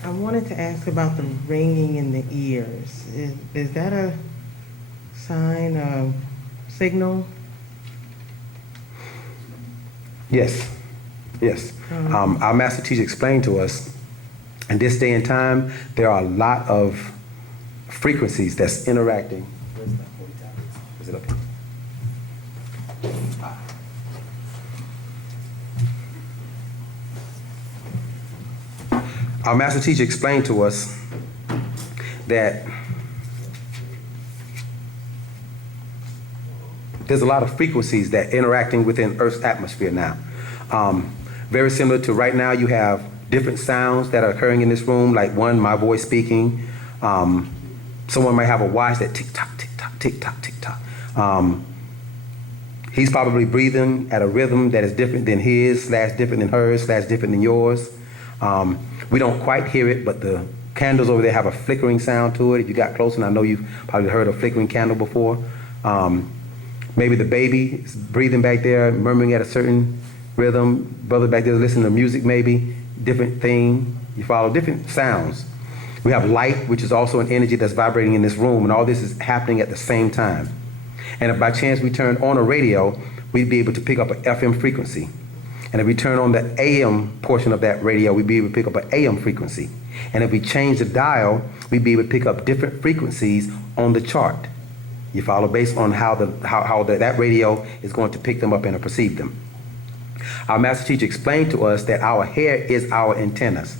I wanted to ask about the ringing in the ears. Is that a sign of signal? Yes. Yes. Our master teacher explained to us, in this day and time, there are a lot of frequencies that's interacting. Is it up here? Our master teacher explained to us that there's a lot of frequencies that interacting within Earth's atmosphere now. Very similar to right now, you have different sounds that are occurring in this room, like one, my voice speaking. Someone might have a watch that tick-tock, tick-tock, tick-tock, tick-tock. He's probably breathing at a rhythm that is different than his, slash different than hers, slash different than yours. We don't quite hear it, but the candles over there have a flickering sound to it. If you got close, and I know you've probably heard a flickering candle before. Maybe the baby is breathing back there, murmuring at a certain rhythm. Brother back there listening to music maybe, different thing. You follow different sounds. We have light, which is also an energy that's vibrating in this room, and all this is happening at the same time. And if by chance we turn on a radio, we'd be able to pick up an FM frequency. And if we turn on the AM portion of that radio, we'd be able to pick up an AM frequency. And if we change the dial, we'd be able to pick up different frequencies on the chart. You follow, based on how that radio is going to pick them up and perceive them. Our master teacher explained to us that our hair is our antennas.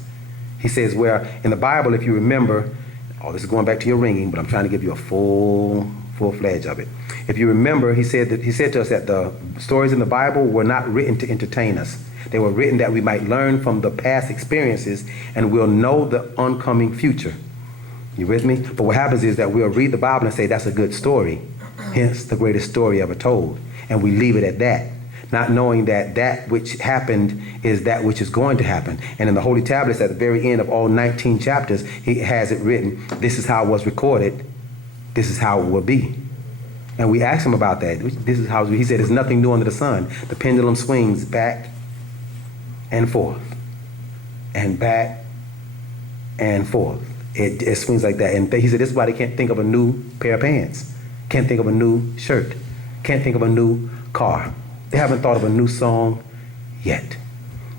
He says, where in the Bible, if you remember, this is going back to your ringing, but I'm trying to give you a full-fledged of it. If you remember, he said to us that the stories in the Bible were not written to entertain us. They were written that we might learn from the past experiences and we'll know the oncoming future. You with me? But what happens is that we'll read the Bible and say that's a good story, hence the greatest story ever told. And we leave it at that, not knowing that that which happened is that which is going to happen. And in the Holy Tablets at the very end of all 19 chapters, he has it written, this is how it was recorded, this is how it will be. And we asked him about that. This is how he said, there's nothing new under the sun. The pendulum swings back and forth, and back and forth. It swings like that. And he said, this is why they can't think of a new pair of pants, can't think of a new shirt, can't think of a new car. They haven't thought of a new song yet.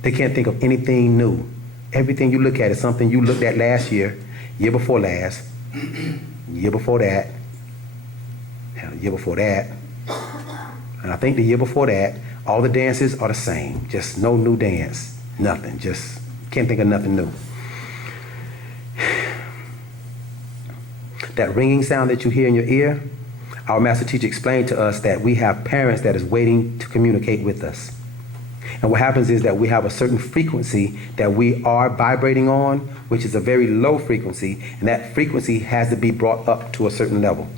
They can't think of anything new. Everything you look at is something you looked at last year, year before last, year before that, year before that, and I think the year before that. All the dances are the same, just no new dance, nothing, just can't think of nothing new. That ringing sound that you hear in your ear, our master teacher explained to us that we have parents that is waiting to communicate with us. And what happens is that we have a certain frequency that we are vibrating on, which is a very low frequency, and that frequency has to be brought up to a certain level.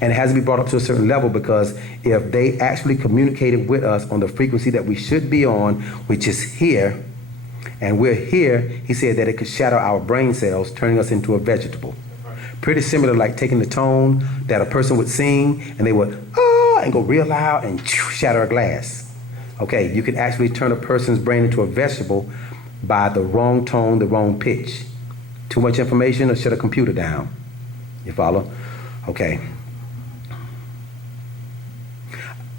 And it has to be brought up to a certain level because if they actually communicated with us on the frequency that we should be on, which is here, and we're here, he said that it could shatter our brain cells, turning us into a vegetable. Pretty similar like taking the tone that a person would sing and they would, and go real loud and shatter a glass. Okay, you can actually turn a person's brain into a vegetable by the wrong tone, the wrong pitch. Too much information or shut a computer down. You follow? Okay.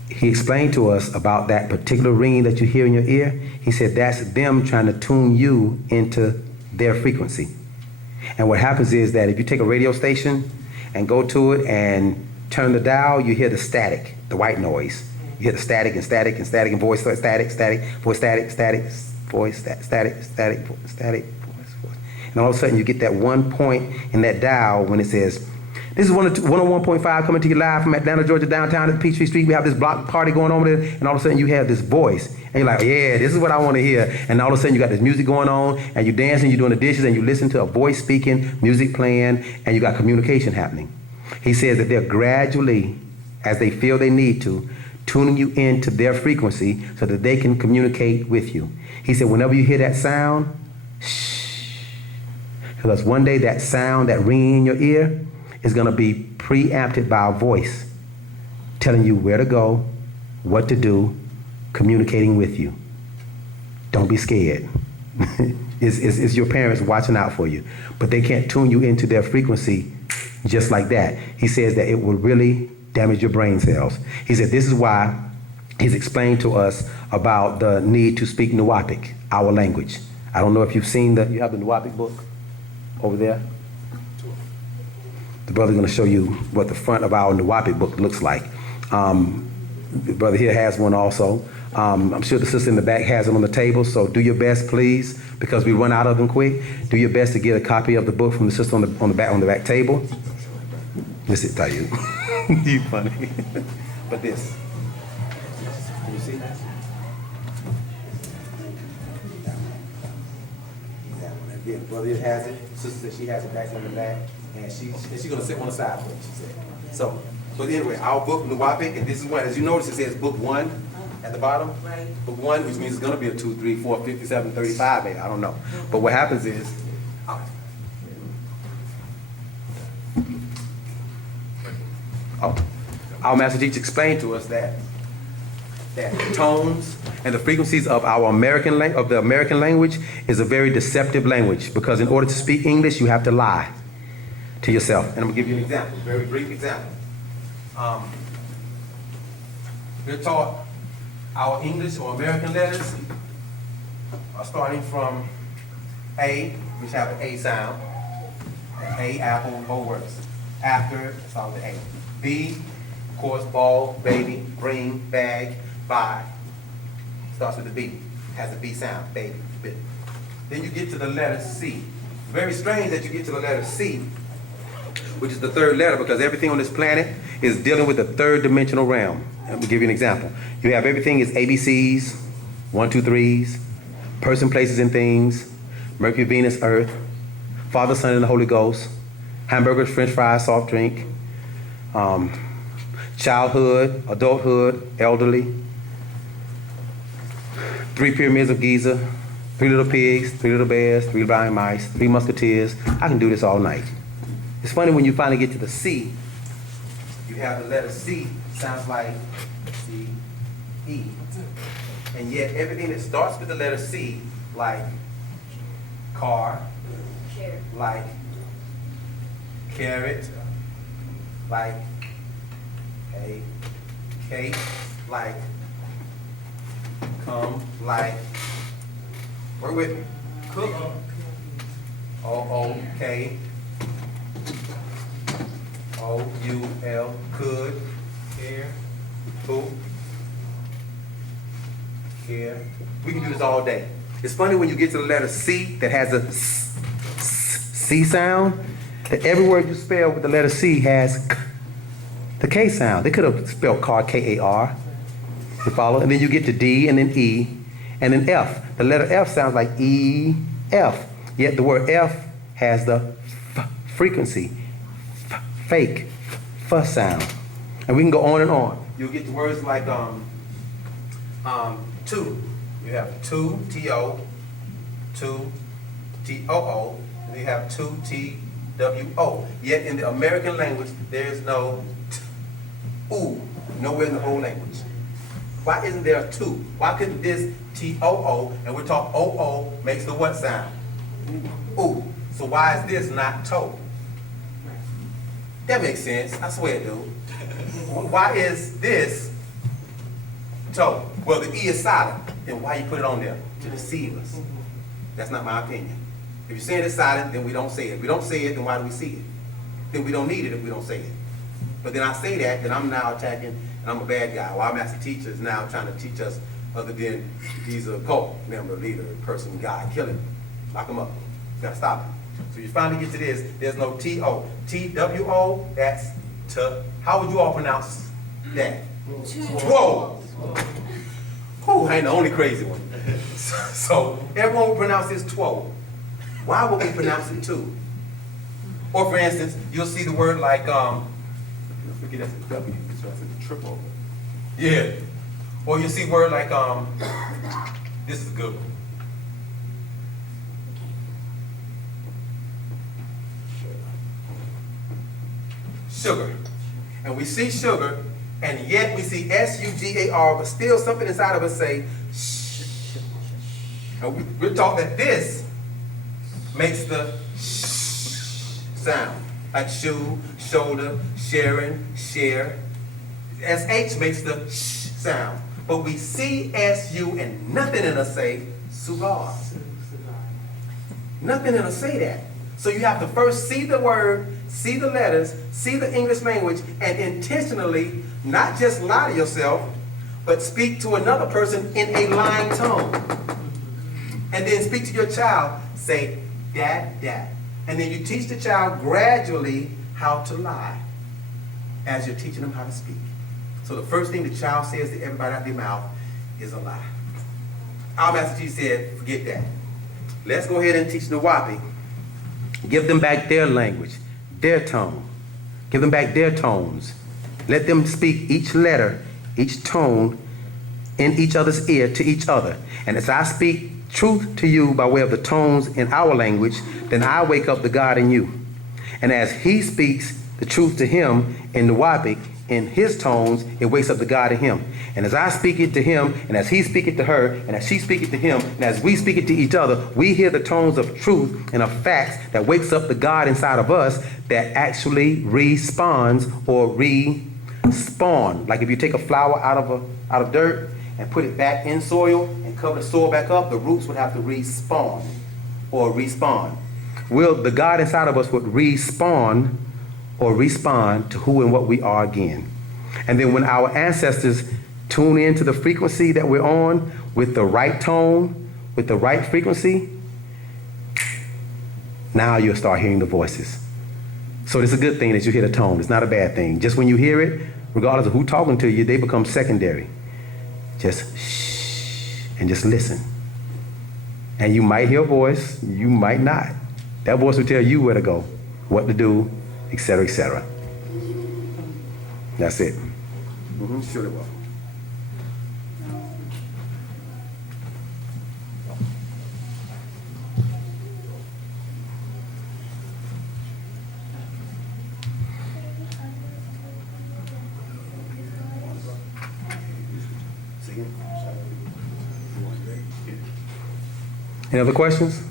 He explained to us about that particular ringing that you hear in your ear. He said that's them trying to tune you into their frequency. And what happens is that if you take a radio station and go to it and turn the dial, you hear the static, the white noise. You hear the static and static and static and voice static, static, voice static, static, voice static, static, static, voice. And all of a sudden you get that one point in that dial when it says, this is 101.5 coming to you live from Atlanta, Georgia, downtown at Peachtree Street. We have this block party going on there, and all of a sudden you have this voice. And you're like, yeah, this is what I want to hear. And all of a sudden you got this music going on, and you're dancing, you're doing the dishes, and you listen to a voice speaking, music playing, and you got communication happening. He says that they're gradually, as they feel they need to, tuning you into their frequency so that they can communicate with you. He said, whenever you hear that sound, shh. Because one day that sound, that ringing in your ear, is going to be preempted by a voice telling you where to go, what to do, communicating with you. Don't be scared. It's your parents watching out for you. But they can't tune you into their frequency just like that. He says that it will really damage your brain cells. He said this is why he's explained to us about the need to speak Nuwaupu, our language. I don't know if you've seen you have the Nuwaupu book over there? The brother's going to show you what the front of our Nuwaupu book looks like. The brother here has one also. I'm sure the sister in the back has it on the table, so do your best, please, because we run out of them quick. Do your best to get a copy of the book from the sister on the back table. Listen, tell you. You funny. But this. Can you see that? Yeah, the brother here has it. The sister said she has it back in the back. And she's going to sit on the side for it, she said. So, So anyway, our book, Wu-nuwaupu, and this is what, as you notice, it says book 1 at the bottom. Right. Book 1, which means it's gonna be a 2, 3, 4, 57, 35, I don't know. But what happens is, our master teacher explained to us that the tones and the frequencies of our of the American language is a very deceptive language, because in order to speak English, you have to lie to yourself. And I'm gonna give you an example, a very brief example. We're taught our English or American letters are starting from A, which have an A sound. A, apple, whole words. After, it starts with A. B, of course, ball, baby, bring, bag, buy. Starts with the B. Has a B sound, baby, bit. Then you get to the letter C. Very strange that you get to the letter C, which is the third letter, because everything on this planet is dealing with the third dimensional realm. Let me give you an example. You have everything is ABCs, 1, 2, 3s, person, places, and things, Mercury, Venus, Earth, Father, Son, and the Holy Ghost, hamburgers, French fries, soft drink, childhood, adulthood, elderly, 3 pyramids of Giza, 3 little pigs, 3 little bears, 3 blind mice, 3 musketeers. I can do this all night. It's funny when you finally get to the C, you have the letter C, sounds like C, E. And yet everything that starts with the letter C, like car, like carrot, like a cake, like come, like, work with me, cook, O-O-K, O-U-L, could, care, who, care. We can do this all day. It's funny when you get to the letter C that has a C sound, that every word you spell with the letter C has the K sound. They could have spelled car, K-A-R. You follow? And then you get to D, and then E, and then F. The letter F sounds like E, F. Yet the word F has the frequency, fake, F sound. And we can go on and on. You'll get to words like two. You have two, T-O, two, T-O-O, and you have two, T-W-O. Yet in the American language, there's no ooh, nowhere in the whole language. Why isn't there a two? Why couldn't this T-O-O, and we're talking O-O, makes the what sound? Ooh. So why is this not toe? That makes sense. I swear it do. Why is this toe? Well, the E is silent. Then why you put it on there? To deceive us. That's not my opinion. If you're saying it's silent, then we don't say it. If we don't say it, then why do we see it? Then we don't need it if we don't say it. But then I say that, then I'm now attacking, and I'm a bad guy. Well, our master teacher is now trying to teach us other than he's a cult member, leader, person, guy, kill him. Lock him up. You gotta stop him. So you finally get to this, there's no T-O. T-W-O, that's to. How would you all pronounce that? Whoa! Whew, I ain't the only crazy one. So everyone will pronounce this two. Why would we pronounce it two? Or for instance, you'll see the word like, forget that's a W, so that's a triple. Yeah. Or you'll see word like, this is a good one. Sugar. And we see sugar, and yet we see S-U-G-A-R, but still something inside of us say, shh. And we're taught that this makes the shh sound. Like shoe, shoulder, sharing, share. S-H makes the shh sound. But we see S-U and nothing in us say cigar. Nothing in us say that. So you have to first see the word, see the letters, see the English language, and intentionally not just lie to yourself, but speak to another person in a lying tone. And then speak to your child, say, dad, dad. And then you teach the child gradually how to lie as you're teaching them how to speak. So the first thing the child says to everybody out of their mouth is a lie. Our master teacher said, forget that. Let's go ahead and teach the Wu-nuwaupu. Give them back their language, their tone. Give them back their tones. Let them speak each letter, each tone in each other's ear to each other. And as I speak truth to you by way of the tones in our language, then I wake up the God in you. And as he speaks the truth to him in Nuwaupu, in his tones, it wakes up the God in him. And as I speak it to him, and as he speak it to her, and as she speak it to him, and as we speak it to each other, we hear the tones of truth and of facts that wakes up the God inside of us that actually responds or respawn. Like if you take a flower out of dirt and put it back in soil and cover the soil back up, the roots would have to respawn or respawn. Will the God inside of us would respawn or respond to who and what we are again. And then when our ancestors tune into the frequency that we're on with the right tone, with the right frequency, now you'll start hearing the voices. So it's a good thing that you hear the tone. It's not a bad thing. Just when you hear it, regardless of who's talking to you, they become secondary. Just shh and just listen. And you might hear a voice, you might not. That voice will tell you where to go, what to do, etc., etc. That's it. Sure they will. Any other questions?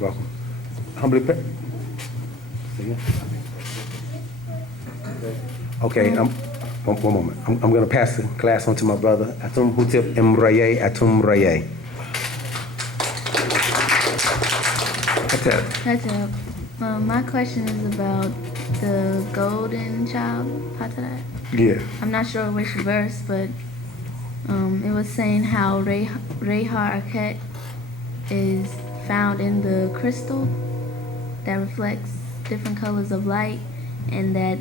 Welcome. Humbly pray. Okay, one moment. I'm going to pass the class on to my brother. Atum hutip emraye, atum raye. That's it. My question is about the golden child, Patarat. Yeah. I'm not sure which verse, but it was saying how Rehar Aket is found in the crystal that reflects different colors of light, and that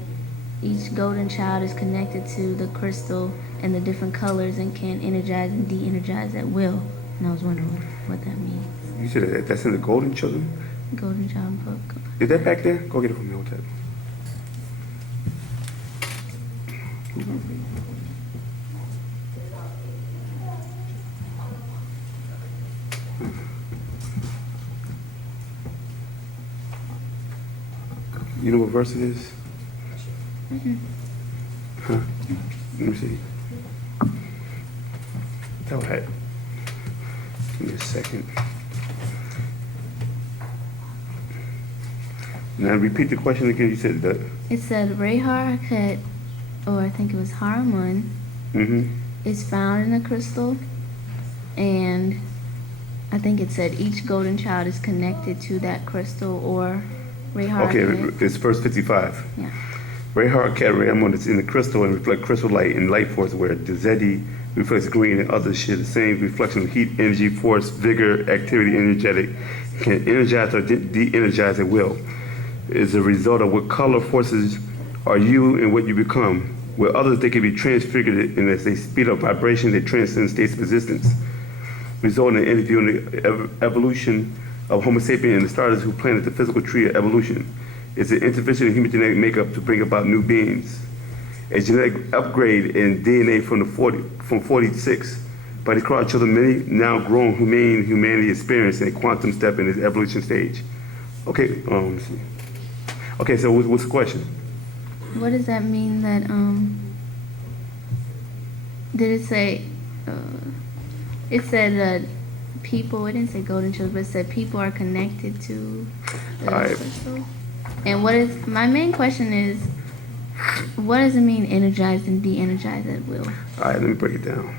each golden child is connected to the crystal and the different colors and can energize and de-energize at will. And I was wondering what that means. You said that's in the Golden Children? Golden child book. Is that back there? Go get it from me. Hold that. You know what verse it is? Huh? Let me see. Go ahead. Give me a second. Now repeat the question again. You said that. It said Rehar Aket, or I think it was Haramun, is found in the crystal, and I think it said each golden child is connected to that crystal or Rehar Okay, Aket. it's verse 55. Yeah. Rehar Aket Rayamon is in the crystal and reflect crystal light and light force, where the Zedi reflects green and others share the same reflection of heat, energy, force, vigor, activity, energetic, can energize or de-energize at will. Is a result of what color forces are you and what you become. With others, they can be transfigured, and as they speed up vibration, they transcend states of existence, resulting in interviewing the evolution of Homo sapien and the stars who planted the physical tree of evolution. It's an intervention in human genetic makeup to bring about new beings. A genetic upgrade in DNA from 46. By the crowd children, many now grown humanity experienced a quantum step in its evolution stage. Okay, let me see. Okay, so what's the question? What does that mean that, did it say, it said people, it didn't say golden children, but it said people are connected to the Alright. crystal? And what is, my main question is, what does it mean energized and de-energized at will? All right, let me break it down.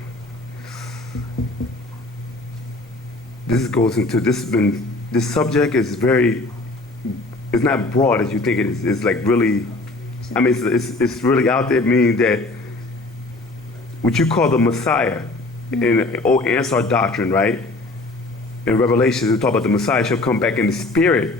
This subject is very, it's not broad as you think it is. It's like really, I mean, it's really out there, meaning that what you call the Messiah in old Ansar doctrine, right? In Revelations, we talk about the Messiah shall come back in the spirit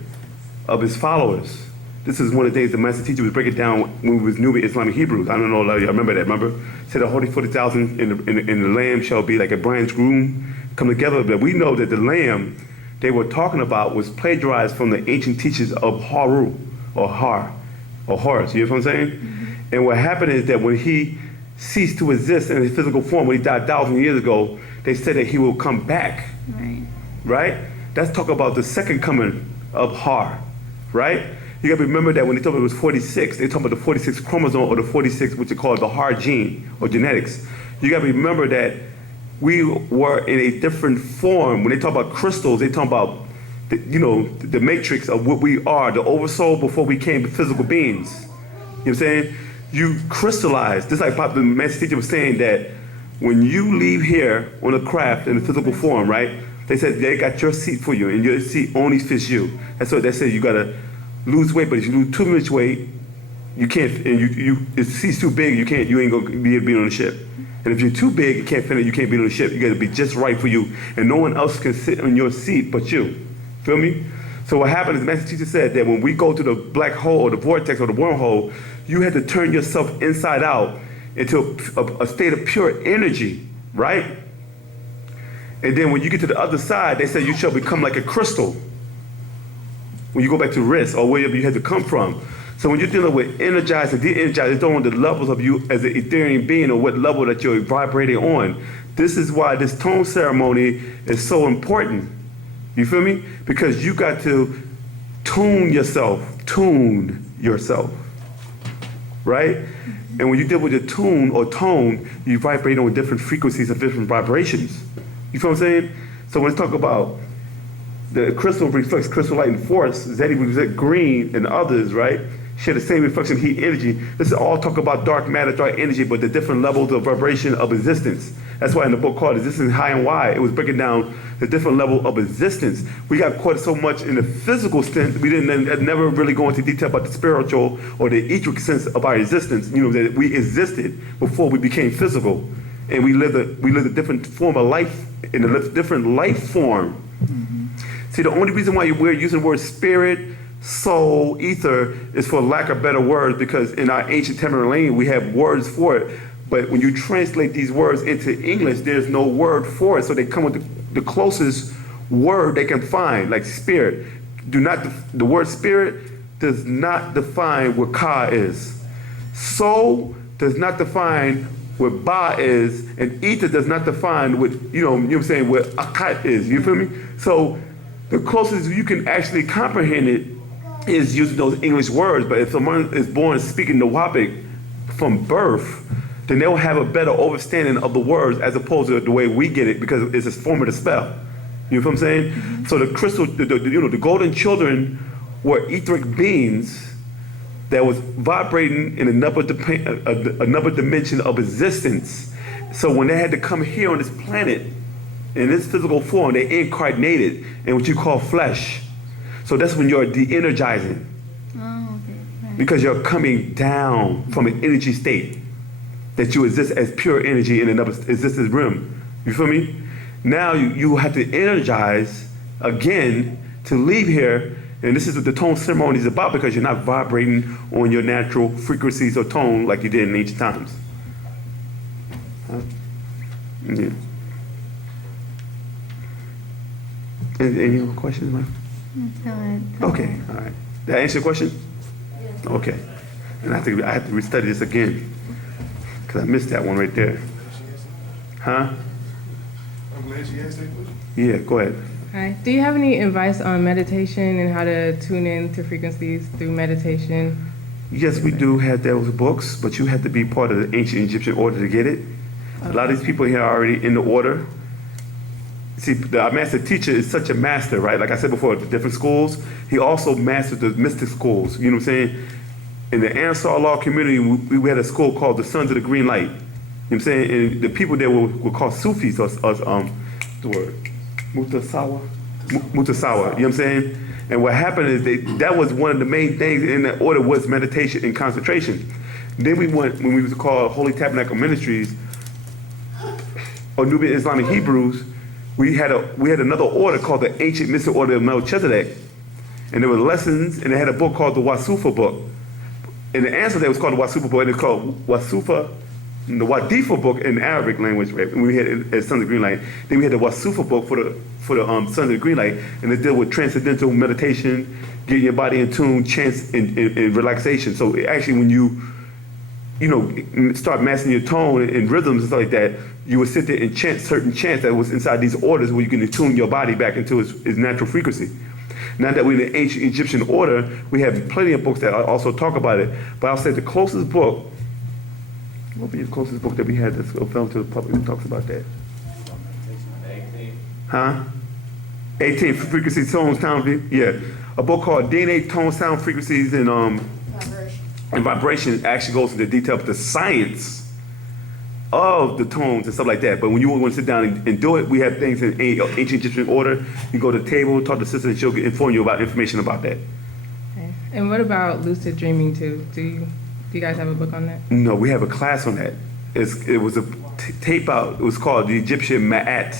of his followers. This is one of the things the master teacher was breaking down when we was new in Islamic Hebrews. I don't know if you remember that, remember? Said the holy 40,000 in the lamb shall be like a bride's groom come together. But we know that the lamb they were talking about was plagiarized from the ancient teachings of Haru, or Har, or Horus. You know what I'm saying? And what happened is that when he ceased to exist in his physical form, when he died 1,000 years ago, they said that he will come back. Right. Right? That's talking about the second coming of Har. Right? You got to remember that when they talk about it was 46, they talk about the 46 chromosome or the 46, which is called the Har gene or genetics. You got to remember that we were in a different form. When they talk about crystals, they talk about the matrix of what we are, the oversoul before we became physical beings. You know what I'm saying? You crystallize. Just like the master teacher was saying that when you leave here on a craft in a physical form, right? They said they got your seat for you, and your seat only fits you. That's what they said. You gotta lose weight, but if you lose too much weight, you can't. And the seat's too big. You ain't gonna be able to be on the ship. And if you're too big, you can't fit it. You can't be on the ship. You gotta be just right for you, and no one else can sit on your seat but you. Feel me? So what happened is the master teacher said that when we go to the black hole or the vortex or the wormhole, you had to turn yourself inside out into a state of pure energy, right? And then when you get to the other side, they say you shall become like a crystal. When you go back to rest or wherever you had to come from. So when you're dealing with energized and de-energized, it's on the levels of you as an ethereal being or what level that you're vibrating on. This is why this tone ceremony is so important. You feel me? Because you got to tune yourself, right? And when you deal with your tune or tone, you vibrate on different frequencies of different vibrations. You feel what I'm saying? So when we talk about the crystal reflects crystal light and force, Zeddy represents green and others, right? Share the same reflection, heat, energy. This is all talk about dark matter, dark energy, but the different levels of vibration of existence. That's why in the book called Existence High and Wide, it was breaking down the different level of existence. We got caught so much in the physical sense, we didn't never really go into detail about the spiritual or the etheric sense of our existence, that we existed before we became physical. And we lived a different form of life, in a different life form. Mm-hmm. See, the only reason why we're using the word spirit, soul, ether is for lack of better words, because in our ancient Tamerlane we have words for it. But when you translate these words into English, there's no word for it. So they come with the closest word they can find, like spirit. The word spirit does not define what Ka is. Soul does not define what Ba is, and ether does not define what, what Akat is. You feel me? So the closest you can actually comprehend it is using those English words. But if someone is born speaking Wu-Nuwaupu from birth, then they'll have a better understanding of the words as opposed to the way we get it, because it's a form of the spell. You know what I'm saying? Mm-hmm. So the crystal, the golden children were etheric beings that was vibrating in another dimension of existence. So when they had to come here on this planet, in this physical form, they incarnated in what you call flesh. So that's when you're de-energizing. Oh, okay. Right. Because you're coming down from an energy state that you exist as pure energy in another existence realm. You feel me? Now you have to energize again to leave here. And this is what the tone ceremony is about, because you're not vibrating on your natural frequencies or tone like you did in ancient times. Huh? Yeah. Any other questions, ma'am? Okay, all right. Did I answer your question? Yes. Okay. And I have to restudy this again, because I missed that one right there. Huh? I'm glad she asked that question. Yeah, go ahead. Hi. Do you have any advice on meditation and how to tune in to frequencies through meditation? Yes, we do have those books, but you have to be part of the ancient Egyptian order to get it. Okay. A lot of these people here are already in the order. See, our master teacher is such a master, right? Like I said before, the different schools, he also mastered the mystic schools. You know what I'm saying? In the Ansar law community, we had a school called the Sons of the Green Light. You know what I'm saying? And the people there were called Sufis, or the word, Mutasawa. You know what I'm saying? And what happened is that was one of the main things in that order was meditation and concentration. Then we went, when we was called Holy Tabernacle Ministries, or Nubian Islamic Hebrews, we had another order called the Ancient Mystic Order of Melchizedek. And there were lessons, and they had a book called the Wasufa book. And the answer that was called the Wasufa book, and it's called Wasufa the Wadifa book in Arabic language, right? And we had it as Sons of Green Light. Then we had the Wasufa book for the Sons of the Green Light, and it dealt with transcendental meditation, getting your body in tune, chance, and relaxation. So actually, when you start mastering your tone and rhythms and stuff like that, you would sit there and chant certain chants that was inside these orders where you can tune your body back into its natural frequency. Now that we're in the ancient Egyptian order, we have plenty of books that also talk about it. But I'll say the closest book, what would be the closest book that we had that's available to the public that talks about that? Huh? 18 frequency tone sound, yeah. A book called DNA Tone Sound Frequencies and vibration actually goes into detail of the science of the tones and stuff like that. But when you want to sit down and do it, we have things in ancient Egyptian order. You go to the table, talk to the sister, and she'll inform you about information about that. Okay. And what about lucid dreaming too? Do you guys have a book on that? No, we have a class on that. It was a tape out. It was called the Egyptian Ma'at,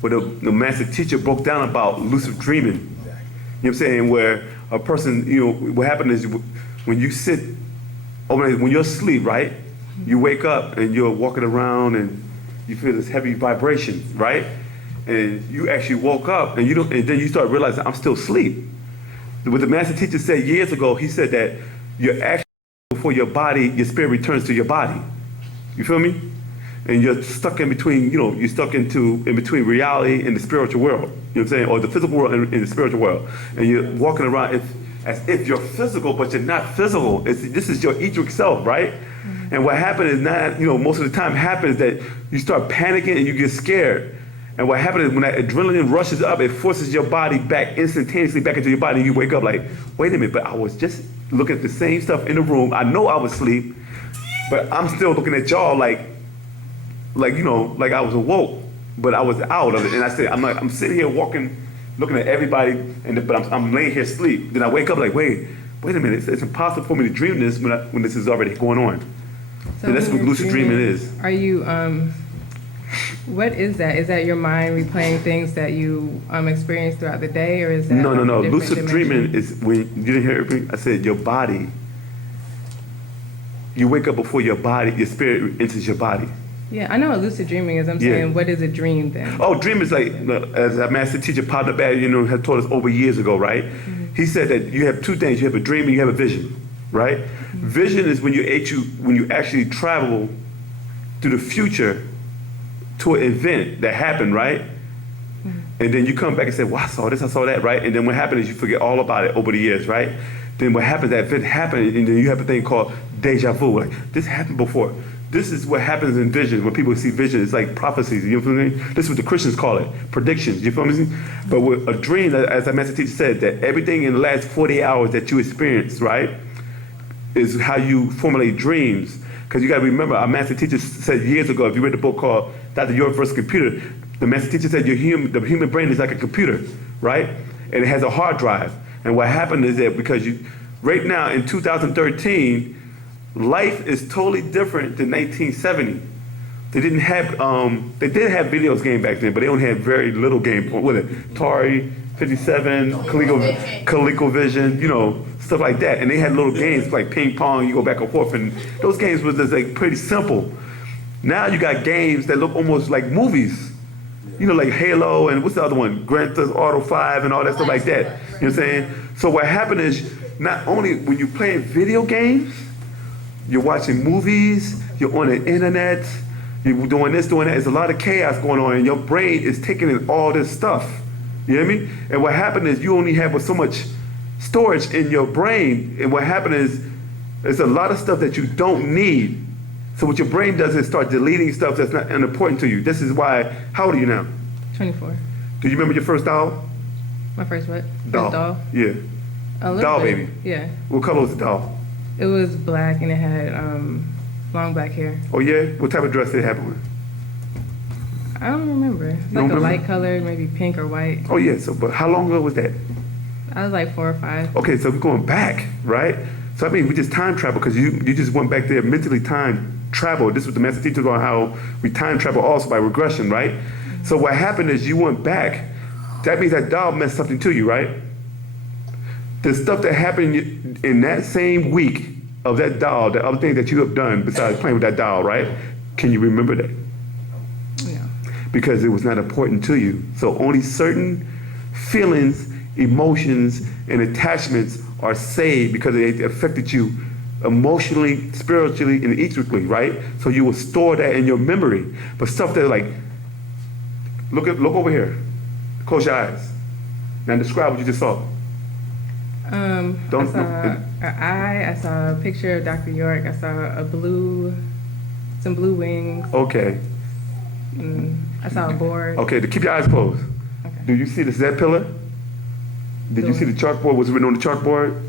where the master teacher broke down about lucid dreaming. You know what I'm saying? Where a person, what happened is when you sit, when you're asleep, right? You wake up and you're walking around and you feel this heavy vibration, right? And you actually woke up and and then you start realizing I'm still asleep. What the master teacher said years ago, he said that you're actually before your body, your spirit returns to your body. You feel me? And you're stuck in between, you're stuck in between reality and the spiritual world. You know what I'm saying? Or the physical world and the spiritual world. And you're walking around as if you're physical, but you're not physical. This is your etheric self, right? And what happens is most of the time happens that you start panicking and you get scared. And what happens is when that adrenaline rushes up, it forces your body back instantaneously back into your body, and you wake up like, wait a minute, but I was just looking at the same stuff in the room. I know I was asleep, but I'm still looking at y'all like I was awoke, but I was out of it. And I said, I'm sitting here walking, looking at everybody, but I'm laying here asleep. Then I wake up like, wait a minute, it's impossible for me to dream this when this is already going on. So And that's what lucid dreaming is. Are you, what is that? Is that your mind replaying things that you experienced throughout the day, or is that No. a different Lucid dimension? dreaming is when, you didn't hear everything? I said your body, you wake up before your body, your spirit enters your body. Yeah, I know what lucid dreaming is. I'm Yeah. saying, what is a dream then? Oh, dream is like, as our master teacher, Padre Bad, had taught us over years ago, right? Mm-hmm. He said that you have two things. You have a dream and you have a vision, right? Mm-hmm. Vision is when you actually travel through the future to an event that happened, right? Mm-hmm. And then you come back and say, well, I saw this, I saw that, right? And then what happens is you forget all about it over the years, right? Then what happens, that event happened, and then you have a thing called deja vu. Like, this happened before. This is what happens in vision. When people see vision, it's like prophecies. You know what I mean? This is what the Christians call it, predictions. You feel me? But with a dream, as our master teacher said, that everything in the last 48 hours that you experience, right, is how you formulate dreams. Because you got to remember, our master teacher said years ago, if you read the book called Dr. Universe Computer, the master teacher said the human brain is like a computer, right? And it has a hard drive. And what happened is that because right now in 2013, life is totally different than 1970. They did have videos game back then, but they only had very little game. What it? Atari, 57, ColecoVision, stuff like that. And they had little games like ping pong, you go back and forth, and those games was just like pretty simple. Now you got games that look almost like movies. Like Halo and what's the other one? Grand Theft Auto 5 and all that stuff like that. You know what I'm saying? So what happened is, not only when you're playing video games, you're watching movies, you're on the internet, you're doing this, doing that. There's a lot of chaos going on, and your brain is taking in all this stuff. You know what I mean? And what happened is you only have so much storage in your brain, and what happened is there's a lot of stuff that you don't need. So what your brain does is start deleting stuff that's not unimportant to you. This is why, how old are you now? 24. Do you remember your first doll? My first what? Doll. First doll? Yeah. A little Doll bit. baby. Yeah. What color was the doll? It was black and it had long black hair. Oh yeah? What type of dress did it have on? I don't remember. It's don't like a remember? light color, maybe pink or white. Oh yeah, but how long ago was that? I was like 4 or 5. Okay, so we're going back, right? So I mean, we just time travel because you just went back there mentally time travel. This was the master teacher on how we time travel also by regression, right? So what happened is you went back. That means that doll meant something to you, right? The stuff that happened in that same week of that doll, the other thing that you have done besides playing with that doll, right? Can you remember that? Yeah. Because it was not important to you. So only certain feelings, emotions, and attachments are saved because they affected you emotionally, spiritually, and intricately, right? So you will store that in your memory. But stuff that like, look over here. Close your eyes. Now describe what you just saw. I saw an eye. I saw a picture of Dr. York. I saw some blue wings. Okay. I saw a board. Okay, to keep your eyes closed. Okay. Do you see the Z pillar? Did you see the chalkboard? Was it written on the chalkboard?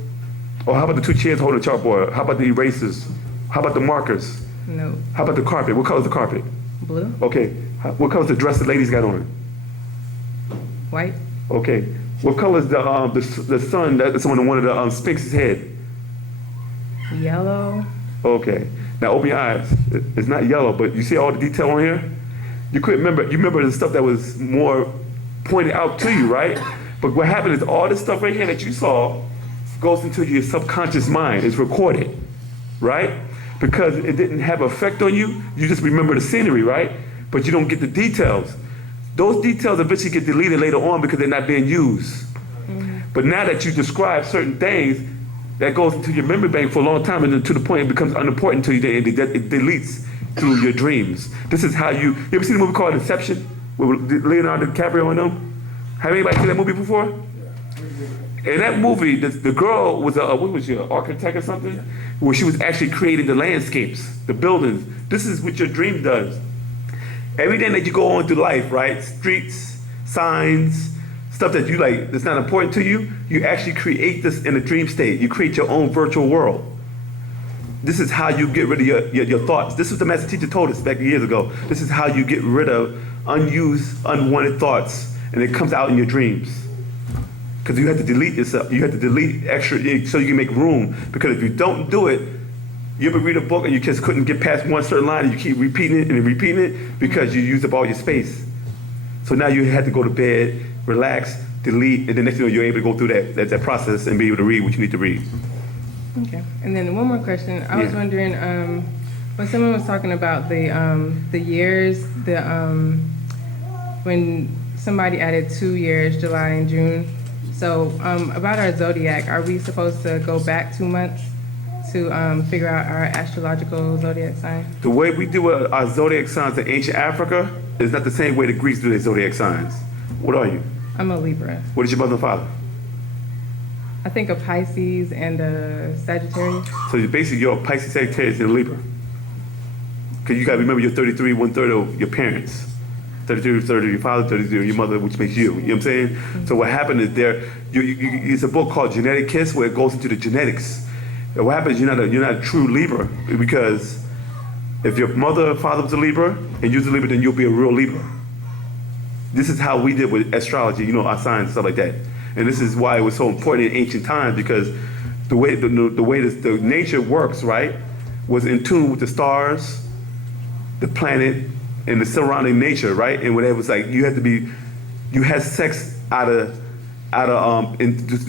Or how about the two chairs holding the chalkboard? How about the erasers? How about the markers? No. How about the carpet? What color is the carpet? Blue. Okay. What color is the dress the ladies got on? White. Okay. What color is the sun that's on one of the Sphinx's head? Yellow. Okay. Now open your eyes. It's not yellow, but you see all the detail on here? You couldn't remember. You remember the stuff that was more pointed out to you, right? But what happened is all this stuff right here that you saw goes into your subconscious mind. It's recorded, right? Because it didn't have effect on you. You just remember the scenery, right? But you don't get the details. Those details eventually get deleted later on because they're not being used. But now that you describe certain things, that goes into your memory bank for a long time, and then to the point it becomes unimportant to you, and it deletes through your dreams. This is how you ever seen a movie called Inception with Leonardo DiCaprio in them? Have anybody seen that movie before? In that movie, the girl was what was she, an architect or something? Where she was actually creating the landscapes, the buildings. This is what your dream does. Everything that you go on through life, right? Streets, signs, stuff that you like that's not important to you, you actually create this in a dream state. You create your own virtual world. This is how you get rid of your thoughts. This is the master teacher told us back years ago. This is how you get rid of unused, unwanted thoughts, and it comes out in your dreams. Because you have to delete yourself. You have to delete extra so you can make room. Because if you don't do it, you ever read a book and you just couldn't get past one certain line and you keep repeating it and repeating it because you used up all your space. So now you had to go to bed, relax, delete, and the next thing you know, you're able to go through that process and be able to read what you need to read. Okay. And then one more question. I was wondering, when someone was talking about the years, when somebody added 2 years, July and June. So about our zodiac, are we supposed to go back 2 months to figure out our astrological zodiac sign? The way we do our zodiac signs in ancient Africa is not the same way the Greeks do their zodiac signs. What are you? I'm a Libra. What is your mother and father? I think a Pisces and a Sagittarius. So basically you're a Pisces, Sagittarius, and a Libra. Because you got to remember you're 33, 1/3 of your parents. 33, 1/3 of your father, 33 of your mother, which makes you. You know what I'm saying? Mm-hmm. So what happened is it's a book called Genetic Kiss where it goes into the genetics. And what happens is you're not a true Libra because if your mother and father was a Libra and you're a Libra, then you'll be a real Libra. This is how we did with astrology, our signs and stuff like that. And this is why it was so important in ancient times because the way the nature works, right, was in tune with the stars, the planet, and the surrounding nature, right? And whatever was like, you had sex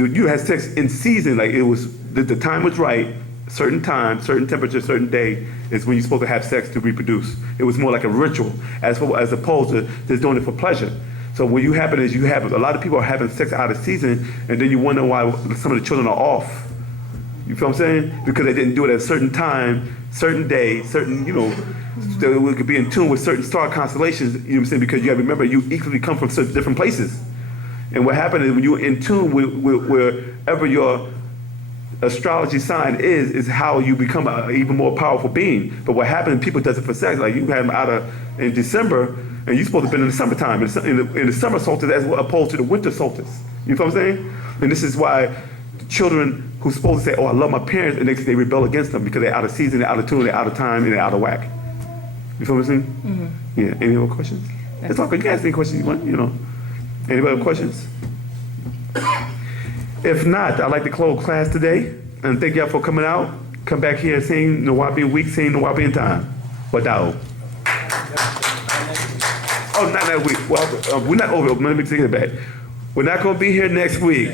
you had sex in season, like it was, the time was right, certain time, certain temperature, certain day is when you're supposed to have sex to reproduce. It was more like a ritual as opposed to just doing it for pleasure. So what you happen is a lot of people are having sex out of season and then you wonder why some of the children are off. You feel what I'm saying? Because they didn't do it at a certain time, certain day, certain, we could be in tune with certain star constellations, you know what I'm saying? Because you gotta remember you equally come from certain different places. And what happened is when you're in tune with wherever your astrology sign is how you become an even more powerful being. But what happened, people does it for sex. Like you had them out in December, and you're supposed to have been in the summertime, in the summer solstice as opposed to the winter solstice. You know what I'm saying? And this is why children who's supposed to say, oh, I love my parents, and they rebel against them because they're out of season, they're out of tune, they're out of time, and they're out of whack. You feel what I'm saying? Mm-hmm. Yeah. Any more questions? It's all good. You can ask any questions you want, Anybody have questions? If not, I'd like to close class today. And thank y'all for coming out. Come back here saying Nuwaubian week, saying Nuwaubian time. Wadao. Oh, not that week. Well, we're not over. Let me take it back. We're not going to be here next week.